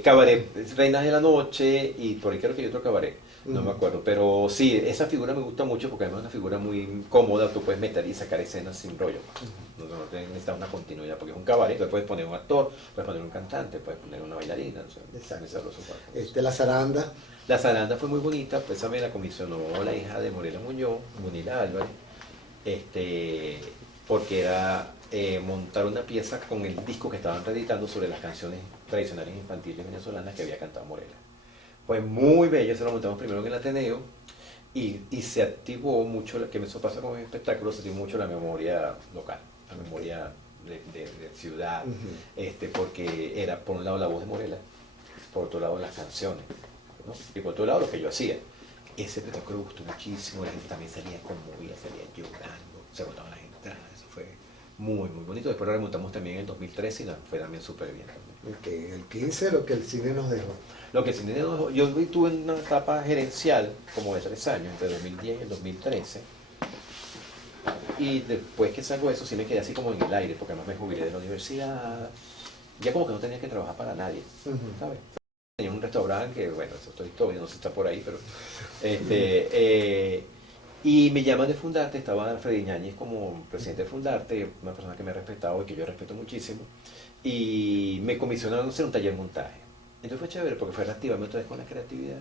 cabaret, Reinas de la Noche, y por ahí creo que hay otro cabaret, no me acuerdo, pero sí, esa figura me gusta mucho porque además es una figura muy cómoda, tú puedes meter y sacar escenas sin rollo, no necesitas una continuidad, porque es un cabaret, tú puedes poner un actor, puedes poner un cantante, puedes poner una bailarina, La zaranda. La zaranda fue muy bonita, pues esa me la comisionó la hija de Morela Muñoz, Munila Álvarez, porque era montar una pieza con el disco que estaban reeditando sobre las canciones tradicionales infantiles venezolanas que había cantado Morela. Fue muy bello, se lo montamos primero en el Ateneo y se activó mucho, que eso pasa con el espectáculo, se activó mucho la memoria local, la memoria de ciudad, porque era por un lado la voz de Morela, por otro lado las canciones, ¿no? Y por otro lado lo que yo hacía. Ese espectáculo gustó muchísimo, la gente también salía conmovida, salía llorando, se agotaban las entradas, eso fue muy bonito. Después lo remontamos también en el 2013 y fue también súper bien. Okay. El 15, lo que el cine nos dejó. Lo que el cine nos dejó, yo tuve una etapa gerencial como de 3 años, entre 2010 y el 2013. Y después que salgo de eso sí me quedé así como en el aire, porque además me jubilé de la universidad. Ya como que no tenía que trabajar para nadie, ¿sabes? Tenía un restaurante que, bueno, eso estoy todo, no sé si está por ahí, pero... y me llaman de Fundarte, estaba Freddy Ñáñez como presidente de Fundarte, una persona que me ha respetado y que yo respeto muchísimo, y me comisionaron a hacer un taller de montaje. Entonces fue chévere porque fue reactivarme otra vez con la creatividad.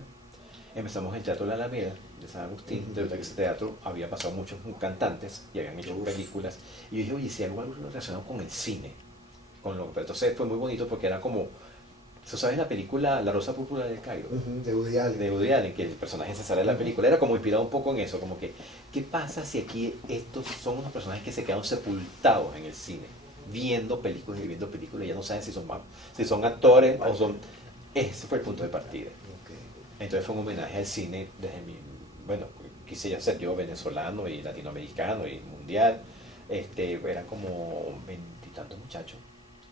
Empezamos en Teatro La Alameda de San Agustín, de verdad que ese teatro había pasado muchos cantantes y habían hecho películas, y yo dije, oye, si hago algo relacionado con el cine, entonces fue muy bonito porque era como... ¿Tú sabes la película La Rosa Púrpura del Cairo? De Woody Allen. De Woody Allen, que el personaje se sale de la película. Era como inspirado un poco en eso, como que, ¿qué pasa si aquí estos son unos personajes que se quedan sepultados en el cine, viendo películas y viendo películas, y ya no saben si son actores o son... Ese fue el punto de partida. Entonces fue un homenaje al cine desde bueno, quise ya ser yo venezolano y latinoamericano y mundial. Eran como 20 y tantos muchachos.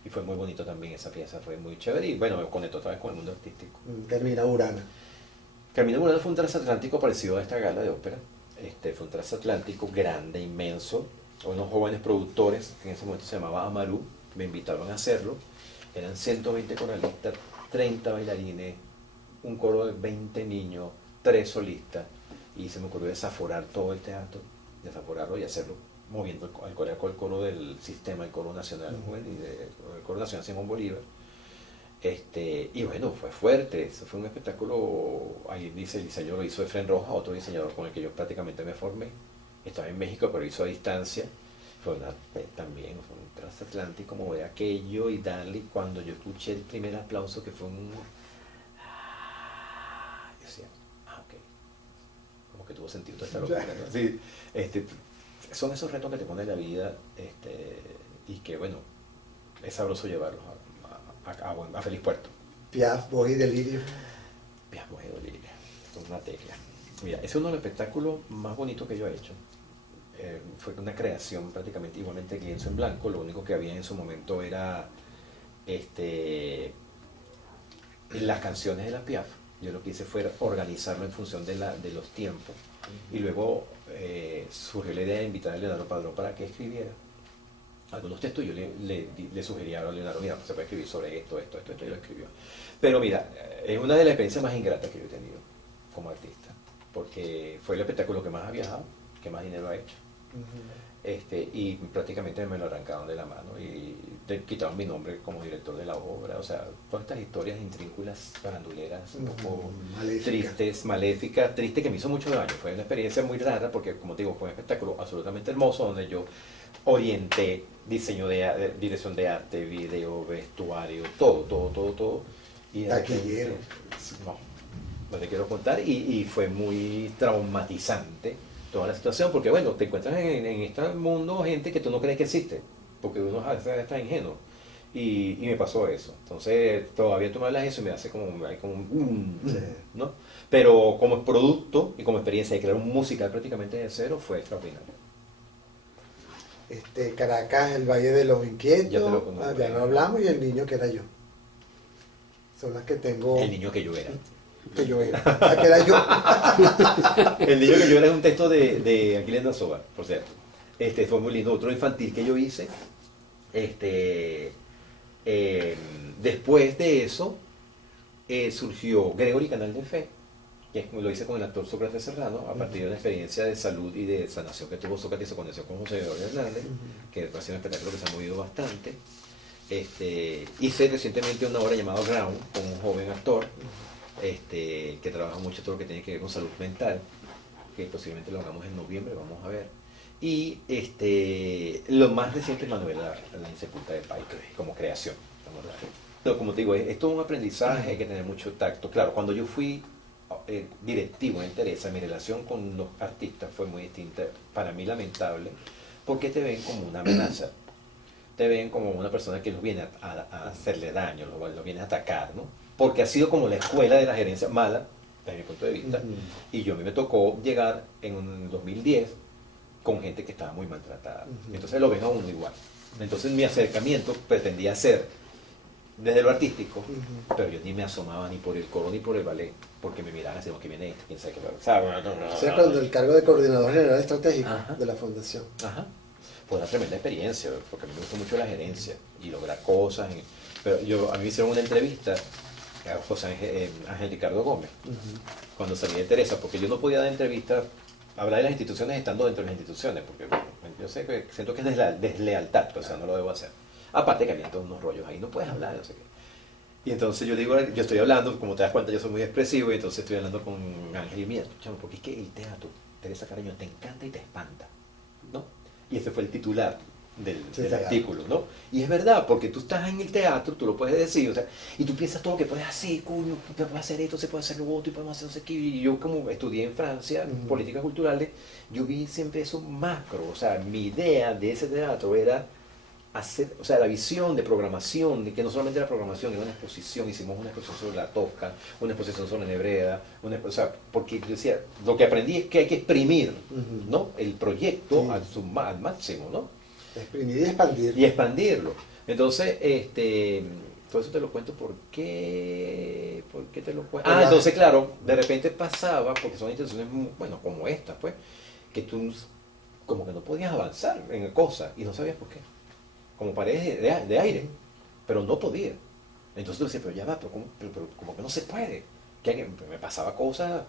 Y fue muy bonito también esa pieza, fue muy chévere y bueno, me conectó otra vez con el mundo artístico. Carmina Burana. Carmina Burana fue un transatlántico parecido a esta gala de ópera. Fue un transatlántico grande, inmenso. Unos jóvenes productores, que en ese momento se llamaba Amaru, me invitaron a hacerlo. Eran 120 coralistas, 30 bailarines, un coro de 20 niños, 3 solistas. Y se me ocurrió desaforar todo el teatro, desaforarlo y hacerlo moviendo el coro del sistema, el coro nacional, el coro nacional Simón Bolívar. Y bueno, fue fuerte, eso fue un espectáculo. Ahí dice el diseño lo hizo Efren Rojas, otro diseñador con el que yo prácticamente me formé. Estaba en México, pero hizo a distancia. También fue un transatlántico, como de aquello, y darle, cuando yo escuché el primer aplauso, que fue un... Yo decía, ok, como que tuvo sentido toda esta locura, ¿no? Sí, son esos retos que te pone la vida, y que bueno, es sabroso llevarlos a Feliz Puerto. Piaf, Voz y Delirio. Piaf, Voz y Delirio, con una tecla. Mira, ese es uno de los espectáculos más bonitos que yo he hecho. Fue una creación prácticamente igualmente lienzo en blanco, lo único que había en su momento era las canciones de la Piaf. Yo lo que hice fue organizarlo en función de los tiempos. Y luego surgió la idea de invitar a Leonardo Padrón para que escribiera algunos textos. Yo le sugería a Leonardo, mira, se puede escribir sobre esto, y lo escribió. Pero mira, es una de las experiencias más ingratas que yo he tenido como artista, porque fue el espectáculo que más ha viajado, que más dinero ha hecho. Y prácticamente me lo arrancaron de la mano y quitaron mi nombre como director de la obra. O sea, todas estas historias intrínculas, faranduleras, un poco tristes, maléficas, tristes, que me hizo mucho daño. Fue una experiencia muy rara porque, como te digo, fue un espectáculo absolutamente hermoso donde yo orienté diseño dirección de arte, video, vestuario, todo. Y Taquillero. No te quiero contar, y fue muy traumatizante toda la situación, porque bueno, te encuentras en este mundo gente que tú no crees que existe, porque uno a veces está ingenuo, y me pasó eso. Entonces todavía tú me hablas de eso y me hace Sí. ¿no? Pero como producto y como experiencia de crear un musical prácticamente de cero fue extraordinario. Caracas, el Valle de los Inquietos, Ya te lo conozco. ya lo hablamos, y El Niño que era yo. Son las que tengo. El niño que yo era. Que yo era. Que era yo. El niño que yo era es un texto de Aquiles Nazoa, por cierto. Fue muy lindo. Otro infantil que yo hice. Después de eso, surgió Gregory Canal de Fe, que lo hice con el actor Sócrates Serrano, a partir de una experiencia de salud y de sanación que tuvo Sócrates y su conexión con José Gregorio Hernández, que ha sido un espectáculo que se ha movido bastante. Hice recientemente una obra llamada Ground con un joven actor que trabaja mucho todo lo que tiene que ver con salud mental, que posiblemente lo hagamos en noviembre, vamos a ver. Y lo más reciente es Manuela, la insepulta de Paito, como creación. Pero como te digo, es todo un aprendizaje, hay que tener mucho tacto. Claro, cuando yo fui directivo en Teresa, mi relación con los artistas fue muy distinta, para mí lamentable, porque te ven como una amenaza, te ven como una persona que los viene a hacerle daño, los viene a atacar, ¿no? Porque ha sido como la escuela de la gerencia mala, desde mi punto de vista, y a mí me tocó llegar en un 2010 con gente que estaba muy maltratada. Entonces lo ven a uno igual. Entonces mi acercamiento pretendía ser desde lo artístico, pero yo ni me asomaba ni por el coro ni por el ballet, porque me miraban así, que viene esto, quién sabe qué va a pasar. O sea, cuando el cargo de coordinador general estratégico de la fundación. Ajá. Fue una tremenda experiencia, porque a mí me gustó mucho la gerencia y lograr cosas. Pero a mí me hicieron una entrevista a José Ángel Ricardo Gómez, cuando salí de Teresa, porque yo no podía dar entrevistas, hablar de las instituciones estando dentro de las instituciones, porque yo sé que siento que es deslealtad, o sea, no lo debo hacer. Aparte que había todos unos rollos ahí, no puedes hablar, no sé qué. Y entonces yo digo, yo estoy hablando, como te das cuenta, yo soy muy expresivo, y entonces estoy hablando con Ángel y mira, chamo, porque es que el teatro, Teresa Caraño, te encanta y te espanta, ¿no? Y ese fue el titular del artículo, ¿no? Y es verdad, porque tú estás en el teatro, tú lo puedes decir, o sea, y tú piensas todo lo que puedes hacer, coño, se puede hacer esto, se puede hacer lo otro, y podemos hacer no sé qué. Y yo, como estudié en Francia, políticas culturales, yo vi siempre eso macro, o sea, mi idea de ese teatro era hacer, o sea, la visión de programación, de que no solamente la programación, era una exposición, hicimos una exposición sobre la Tosca, una exposición sobre Nebreda, o sea, porque yo decía, lo que aprendí es que hay que exprimir, ¿no? El proyecto al máximo, ¿no? Exprimir y expandirlo. Y expandirlo. Entonces, todo eso te lo cuento porque... ¿Por qué te lo cuento? Entonces, claro, de repente pasaba, porque son instituciones, bueno, como esta, pues, que tú como que no podías avanzar en cosas y no sabías por qué. Como paredes de aire, pero no podía. Entonces tú decías, pero ya va, pero como que no se puede. Que me pasaba cosas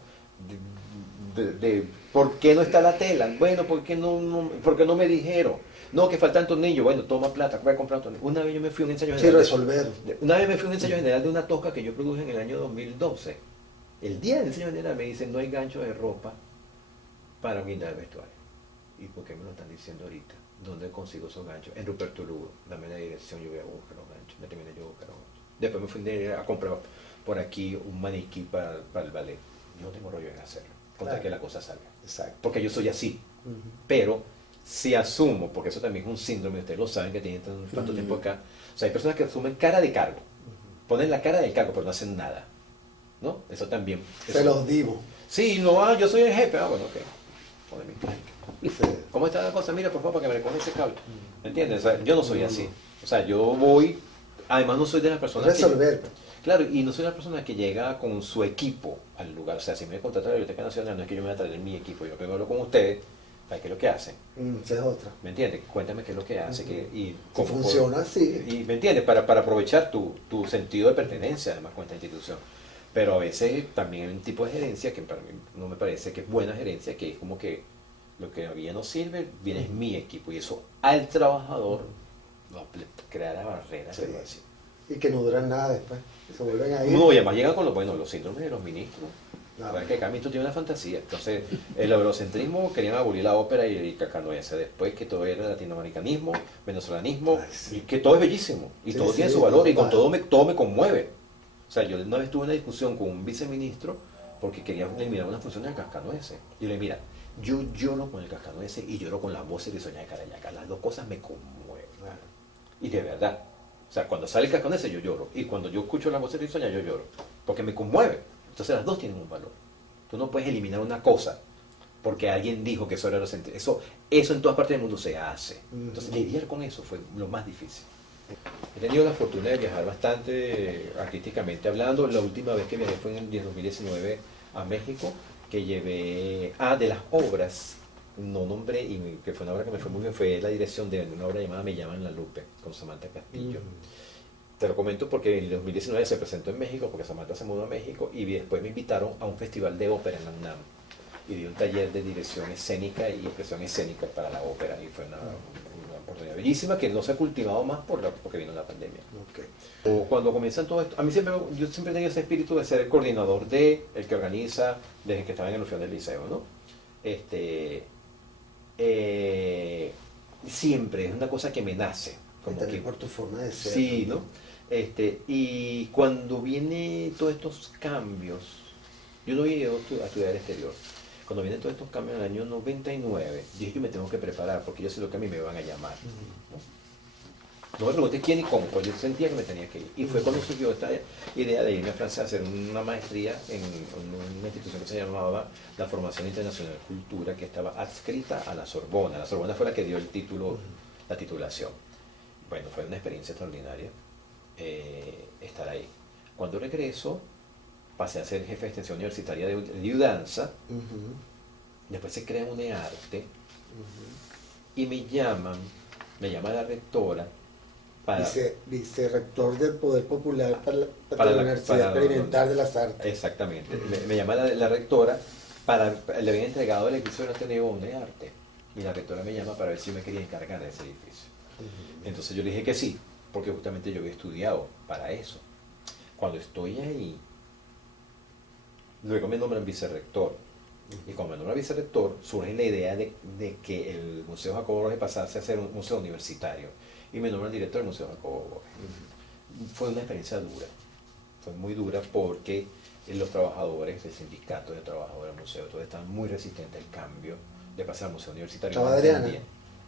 de ¿por qué no está la tela? Bueno, ¿por qué no me dijeron? No, que faltan tornillos. Bueno, toma plata, voy a comprar tornillos. Una vez yo me fui a un ensayo general. Resolver. Una vez me fui a un ensayo general de una Tosca que yo produje en el año 2012. El día del ensayo general me dicen, no hay gancho de ropa para guindar el vestuario. ¿Y por qué me lo están diciendo ahorita? ¿Dónde consigo esos ganchos? En Ruperto Lugo. Dame la dirección, yo voy a buscar los ganchos. Me terminé yo a buscar los ganchos. Después me fui a comprar por aquí un maniquí para el ballet. No tengo rollo en hacerlo, contra que la cosa salga. Exacto. Porque yo soy así. Pero si asumo, porque eso también es un síndrome, ustedes lo saben que tienen tanto tiempo acá, o sea, hay personas que asumen cara de cargo. ponen la cara del cargo, pero no hacen nada, ¿no? Eso también. Se los divo. Sí, no, yo soy el jefe. Bueno, ok. Poneme. Sí. ¿Cómo está la cosa? Mira, por favor, para que me recoja ese cable. ¿Me entiendes? O sea, yo no soy así. O sea, yo voy, además no soy de las personas Resolver. claro, y no soy una persona que llega con su equipo al lugar. O sea, si me contrata la Biblioteca Nacional, no es que yo me voy a traer mi equipo. Yo primero hablo con ustedes, para qué es lo que hacen. Esa es otra. ¿Me entiendes? Cuéntame qué es lo que hace. Y Si cómo funciona así. y ¿me entiendes? Para aprovechar tu sentido de pertenencia, además, con esta institución. Pero a veces también hay un tipo de gerencia que para mí no me parece que es buena gerencia, que es como que lo que había no sirve, viene es mi equipo. Y eso al trabajador le crea la barrera. Sí. Que lo hace. Y que no duran nada después. Se vuelven ahí. No, y además llegan con los síndromes de los ministros. No. La verdad es que cada ministro tiene una fantasía. Entonces, el eurocentrismo querían abolir la ópera y el cascanueces. Después que todo era latinoamericanismo, venezolanismo, Ay, sí. y que todo es bellísimo. Y Sí, todo tiene sí, su valor y con total. todo me conmueve. O sea, yo una vez tuve una discusión con un viceministro porque quería eliminar una función del cascanueces. Y le dije, mira, yo lloro con el cascanueces y lloro con las voces de Soña de Carayaca. Las dos cosas me conmueven. Claro. Y de verdad. O sea, cuando sale el cascanueces yo lloro. Y cuando yo escucho las voces de Soña yo lloro. Porque me conmueve. Entonces las dos tienen un valor. Tú no puedes eliminar una cosa porque alguien dijo que eso era eso en todas partes del mundo se hace. Entonces lidiar con eso fue lo más difícil. He tenido la fortuna de viajar bastante artísticamente hablando. La última vez que viajé fue en el 2019 a México, que llevé de las obras, no nombré, y que fue una obra que me fue muy bien, fue la dirección de una obra llamada Me llaman La Lupe, con Samantha Castillo. Te lo comento porque en el 2019 se presentó en México, porque Samantha se mudó a México, y después me invitaron a un festival de ópera en la UNAM. Y di un taller de dirección escénica y expresión escénica para la ópera. Y fue una oportunidad bellísima que no se ha cultivado más porque vino la pandemia. Okay. O cuando comienzan todo esto, a mí yo siempre he tenido ese espíritu de ser el coordinador el que organiza, desde que estaba en el Orfeón del Liceo, ¿no? Siempre es una cosa que me nace. Como También que, por tu forma de ser. sí, ¿no? Y cuando vienen todos estos cambios, yo no había ido a estudiar al exterior. Cuando vienen todos estos cambios en el año 99, dije yo me tengo que preparar porque yo sé lo que a mí me van a llamar. No me pregunté quién y cómo, pues yo sentía que me tenía que ir. Y fue cuando surgió esta idea de irme a Francia a hacer una maestría en una institución que se llamaba la Formación Internacional de Cultura, que estaba adscrita a la Sorbona. La Sorbona fue la que dio el título, la titulación. Bueno, fue una experiencia extraordinaria estar ahí. Cuando regreso, pasé a ser jefe de extensión universitaria de Udanza. Después se crea un arte y me llama la rectora para Vicerrector del Poder Popular para la Universidad Experimental de las Artes. Exactamente. Me llama la rectora le habían entregado el edificio del Ateneo de Arte y la rectora me llama para ver si yo me quería encargar de ese edificio. Entonces yo le dije que sí, porque justamente yo había estudiado para eso. Cuando estoy ahí, luego me nombran vicerrector. Y cuando me nombran vicerrector, surge la idea de que el Museo Jacobo Borges pasase a ser un museo universitario. Y me nombran director del Museo Jacobo Borges. Fue una experiencia dura. Fue muy dura porque los trabajadores, el sindicato de trabajadores del museo, todos estaban muy resistentes al cambio de pasar al museo universitario. ¿Estaba Adriana?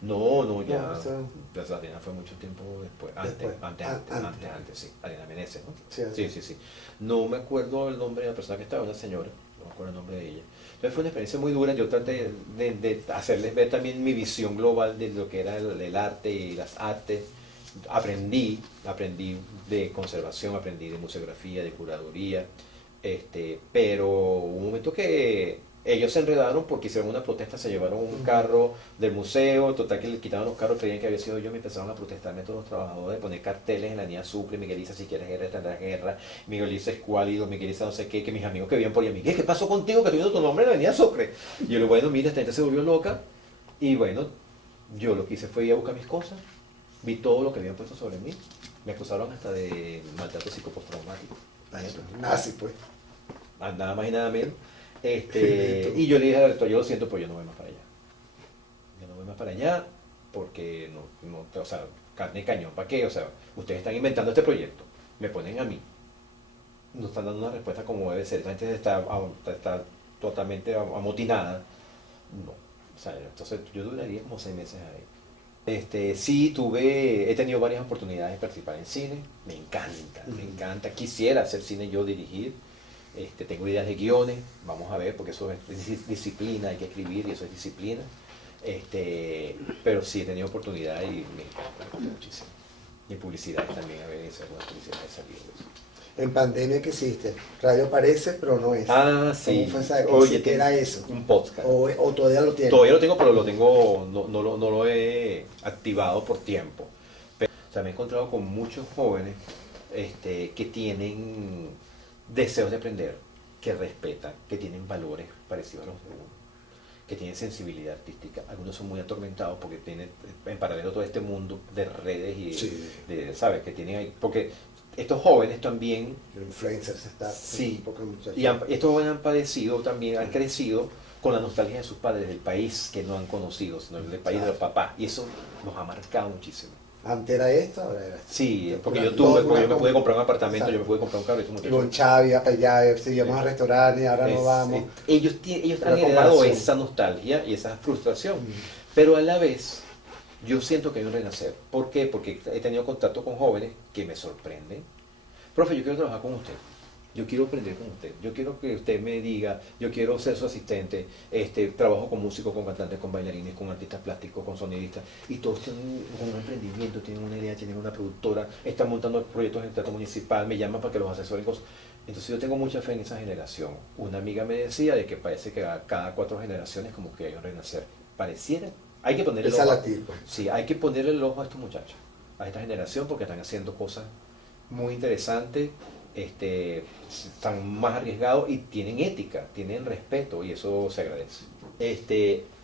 No, ya. No, eso... Pues Adriana fue mucho tiempo después. Antes, sí. Adriana Meneses, ¿no? Sí. No me acuerdo el nombre de la persona que estaba, una señora. No me acuerdo el nombre de ella. Entonces fue una experiencia muy dura. Yo traté de hacerles ver también mi visión global de lo que era el arte y las artes. Aprendí de conservación, aprendí de museografía, de curaduría. Pero hubo un momento que ellos se enredaron porque hicieron una protesta, se llevaron un carro del museo, total que le quitaron los carros, creían que había sido yo, me empezaron a protestarme todos los trabajadores, de poner carteles en la niña Sucre, Miguel dice si quieres guerra, tendrás guerra, Miguel dice escuálido, Miguel dice no sé qué, que mis amigos que vivían por allá, Miguel, ¿qué pasó contigo que estoy viendo tu nombre en la avenida Sucre? Y yo le digo, bueno, mira, esta gente se volvió loca, y bueno, yo lo que hice fue ir a buscar mis cosas, vi todo lo que habían puesto sobre mí, me acusaron hasta de maltrato psicopostraumático. Nazi, pues. Nada más y nada menos. Y yo le dije al rector, yo lo siento, pues yo no voy más para allá. Yo no voy más para allá porque o sea, carne y cañón, ¿para qué? O sea, ustedes están inventando este proyecto, me ponen a mí, no están dando una respuesta como debe ser, esta gente está totalmente amotinada. No. O sea, entonces yo duraría como 6 meses ahí. Sí, he tenido varias oportunidades de participar en cine, me encanta, quisiera hacer cine yo, dirigir, tengo ideas de guiones, vamos a ver, porque eso es disciplina, hay que escribir y eso es disciplina, pero sí he tenido oportunidades y me encanta muchísimo. Y en publicidades también, a veces, algunas publicidades he salido de eso. En pandemia, ¿qué hiciste? Radio parece, pero no es. Ah, sí. ¿Cómo fue esa? Oye, ¿Qué era eso? un podcast. O todavía lo tienes? Todavía lo tengo, pero lo tengo, no lo he activado por tiempo. Pero, o sea, me he encontrado con muchos jóvenes que tienen deseos de aprender, que respetan, que tienen valores parecidos a los de uno, que tienen sensibilidad artística. Algunos son muy atormentados porque tienen en paralelo todo este mundo de redes y Sí. ¿sabes? Que tienen ahí. Porque estos jóvenes también. Los influencers está. Sí. Un poco Estos jóvenes han padecido también, han crecido con la nostalgia de sus padres, del país que no han conocido, sino del país de los papás. Y eso los ha marcado muchísimo. Antes era esto, ahora era esto. Sí, porque Pero porque yo me pude comprar un apartamento, exacto. yo me pude comprar un carro y todo Y con Xavi, para allá, si íbamos a restaurantes, ahora no vamos. Ellos La han heredado comparación. esa nostalgia y esa frustración, pero a la vez yo siento que hay un renacer. ¿Por qué? Porque he tenido contacto con jóvenes que me sorprenden. Profe, yo quiero trabajar con usted. Yo quiero aprender con usted. Yo quiero que usted me diga, yo quiero ser su asistente. Trabajo con músicos, con cantantes, con bailarines, con artistas plásticos, con sonidistas. Y todos tienen un emprendimiento, tienen una idea, tienen una productora, están montando proyectos en el teatro municipal, me llaman para que los asesoren cosas. Entonces yo tengo mucha fe en esa generación. Una amiga me decía de que parece que cada 4 generaciones como que hay un renacer. Pareciera. Hay que ponerle el Esa ojo. latir, pues. Sí, hay que ponerle el ojo a estos muchachos, a esta generación, porque están haciendo cosas muy interesantes, están más arriesgados y tienen ética, tienen respeto y eso se agradece.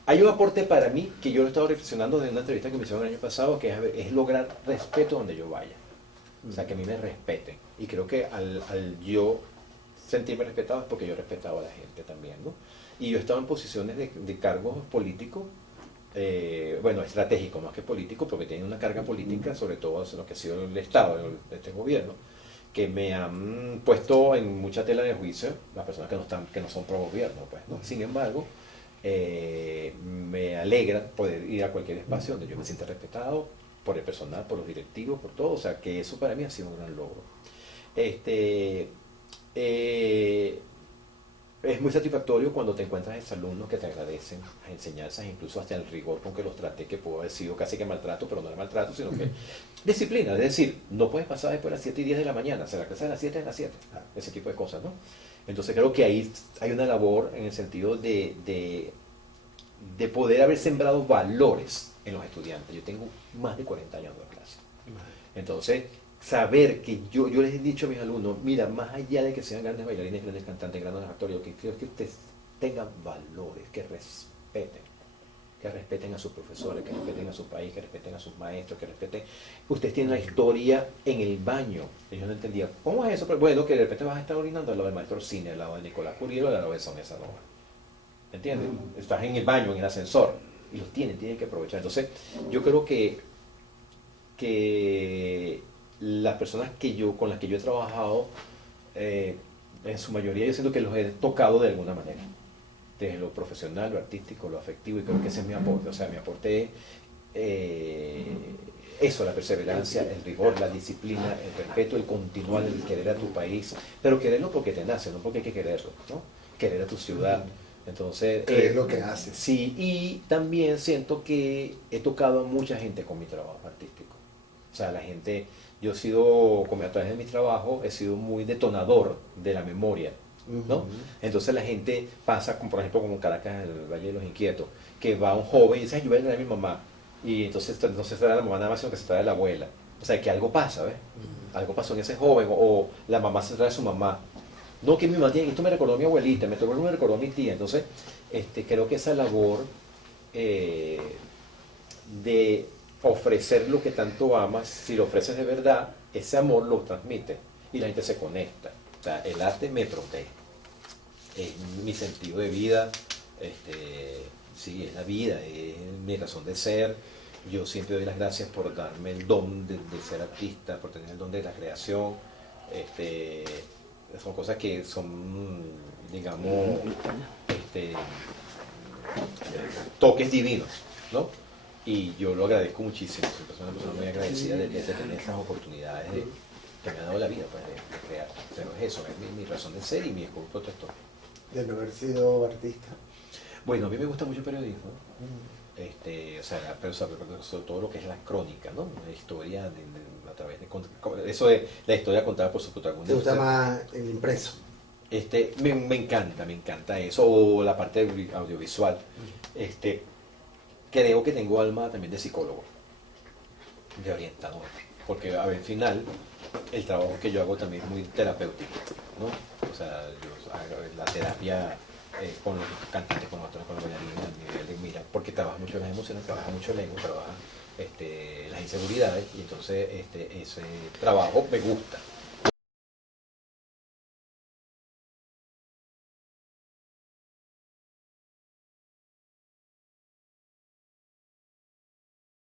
Hay un aporte para mí que yo lo he estado reflexionando desde una entrevista que me hicieron el año pasado, que es lograr respeto donde yo vaya. O sea, que a mí me respeten. Y creo que al yo sentirme respetado es porque yo he respetado a la gente también, ¿no? Y yo he estado en posiciones de cargos políticos, bueno, estratégico más que político, porque tiene una carga política, sobre todo en lo que ha sido el Estado, de este gobierno, que me han puesto en mucha tela de juicio las personas que no son pro gobierno, pues, ¿no? Sin embargo, me alegra poder ir a cualquier espacio donde yo me sienta respetado por el personal, por los directivos, por todo, o sea que eso para mí ha sido un gran logro. Es muy satisfactorio cuando te encuentras exalumnos que te agradecen las enseñanzas, incluso hasta el rigor con que los traté, que pudo haber sido casi que maltrato, pero no era maltrato, sino que disciplina, es decir, no puedes pasar después de las 7:10 de la mañana, o sea, la clase de las 7 es las 7, ese tipo de cosas, ¿no? Entonces creo que ahí hay una labor en el sentido de poder haber sembrado valores en los estudiantes. Yo tengo más de 40 años de clase. Entonces, saber que yo les he dicho a mis alumnos, mira, más allá de que sean grandes bailarines, grandes cantantes, grandes actores, lo que quiero es que ustedes tengan valores, que respeten a sus profesores, que respeten a su país, que respeten a sus maestros, que respeten. Ustedes tienen la historia en el baño. Ellos no entendían, ¿cómo es eso? Pero bueno, que de repente vas a estar orinando al lado del maestro Cine, al lado de Nicolás Curiel, al lado de Sonia Sanova. ¿Entiendes? Estás en el baño, en el ascensor, y los tienen que aprovechar. Entonces, yo creo que las personas con las que yo he trabajado, en su mayoría yo siento que los he tocado de alguna manera, desde lo profesional, lo artístico, lo afectivo, y creo que ese es mi aporte. O sea, mi aporte es eso, la perseverancia, el rigor, la disciplina, el respeto, el continuar, el querer a tu país, pero quererlo porque te nace, no porque hay que quererlo, ¿no? Querer a tu ciudad. Entonces, es lo que haces. Sí, y también siento que he tocado a mucha gente con mi trabajo artístico. O sea, la gente, yo he sido, como a través de mi trabajo, he sido muy detonador de la memoria, ¿no? Entonces la gente pasa, por ejemplo, como en Caracas, en el Valle de los Inquietos, que va un joven y dice, ay, yo voy a traer a mi mamá. Y entonces no se trae a la mamá nada más, sino que se trae a la abuela. O sea, que algo pasa, ¿ves? Algo pasó en ese joven, o la mamá se trae a su mamá. No, que mi mamá tiene, esto me recordó a mi abuelita, me recordó a mi tía. Entonces, creo que esa labor de ofrecer lo que tanto amas, si lo ofreces de verdad, ese amor lo transmite y la gente se conecta. O sea, el arte me protege. Es mi sentido de vida, sí, es la vida, es mi razón de ser. Yo siempre doy las gracias por darme el don de ser artista, por tener el don de la creación. Son cosas que son, digamos, toques divinos, ¿no? Y yo lo agradezco muchísimo, soy una persona muy agradecida de tener esas oportunidades que me ha dado la vida, pues, de crear. Pero es eso, es mi razón de ser y mi escudo protector. De no haber sido artista. Bueno, a mí me gusta mucho el periodismo, o sea, pero sobre todo lo que es la crónica, ¿no? La historia a través de eso de la historia contada por sus ¿Te protagonistas. gusta más el impreso? Me encanta eso, o la parte audiovisual. Creo que tengo alma también de psicólogo, de orientador, porque al final el trabajo que yo hago también es muy terapéutico, ¿no? O sea, yo hago la terapia con los cantantes, con los actores, con los bailarines, a nivel de, mira, porque trabaja mucho las emociones, trabaja mucho el ego, trabaja las inseguridades, y entonces ese trabajo me gusta.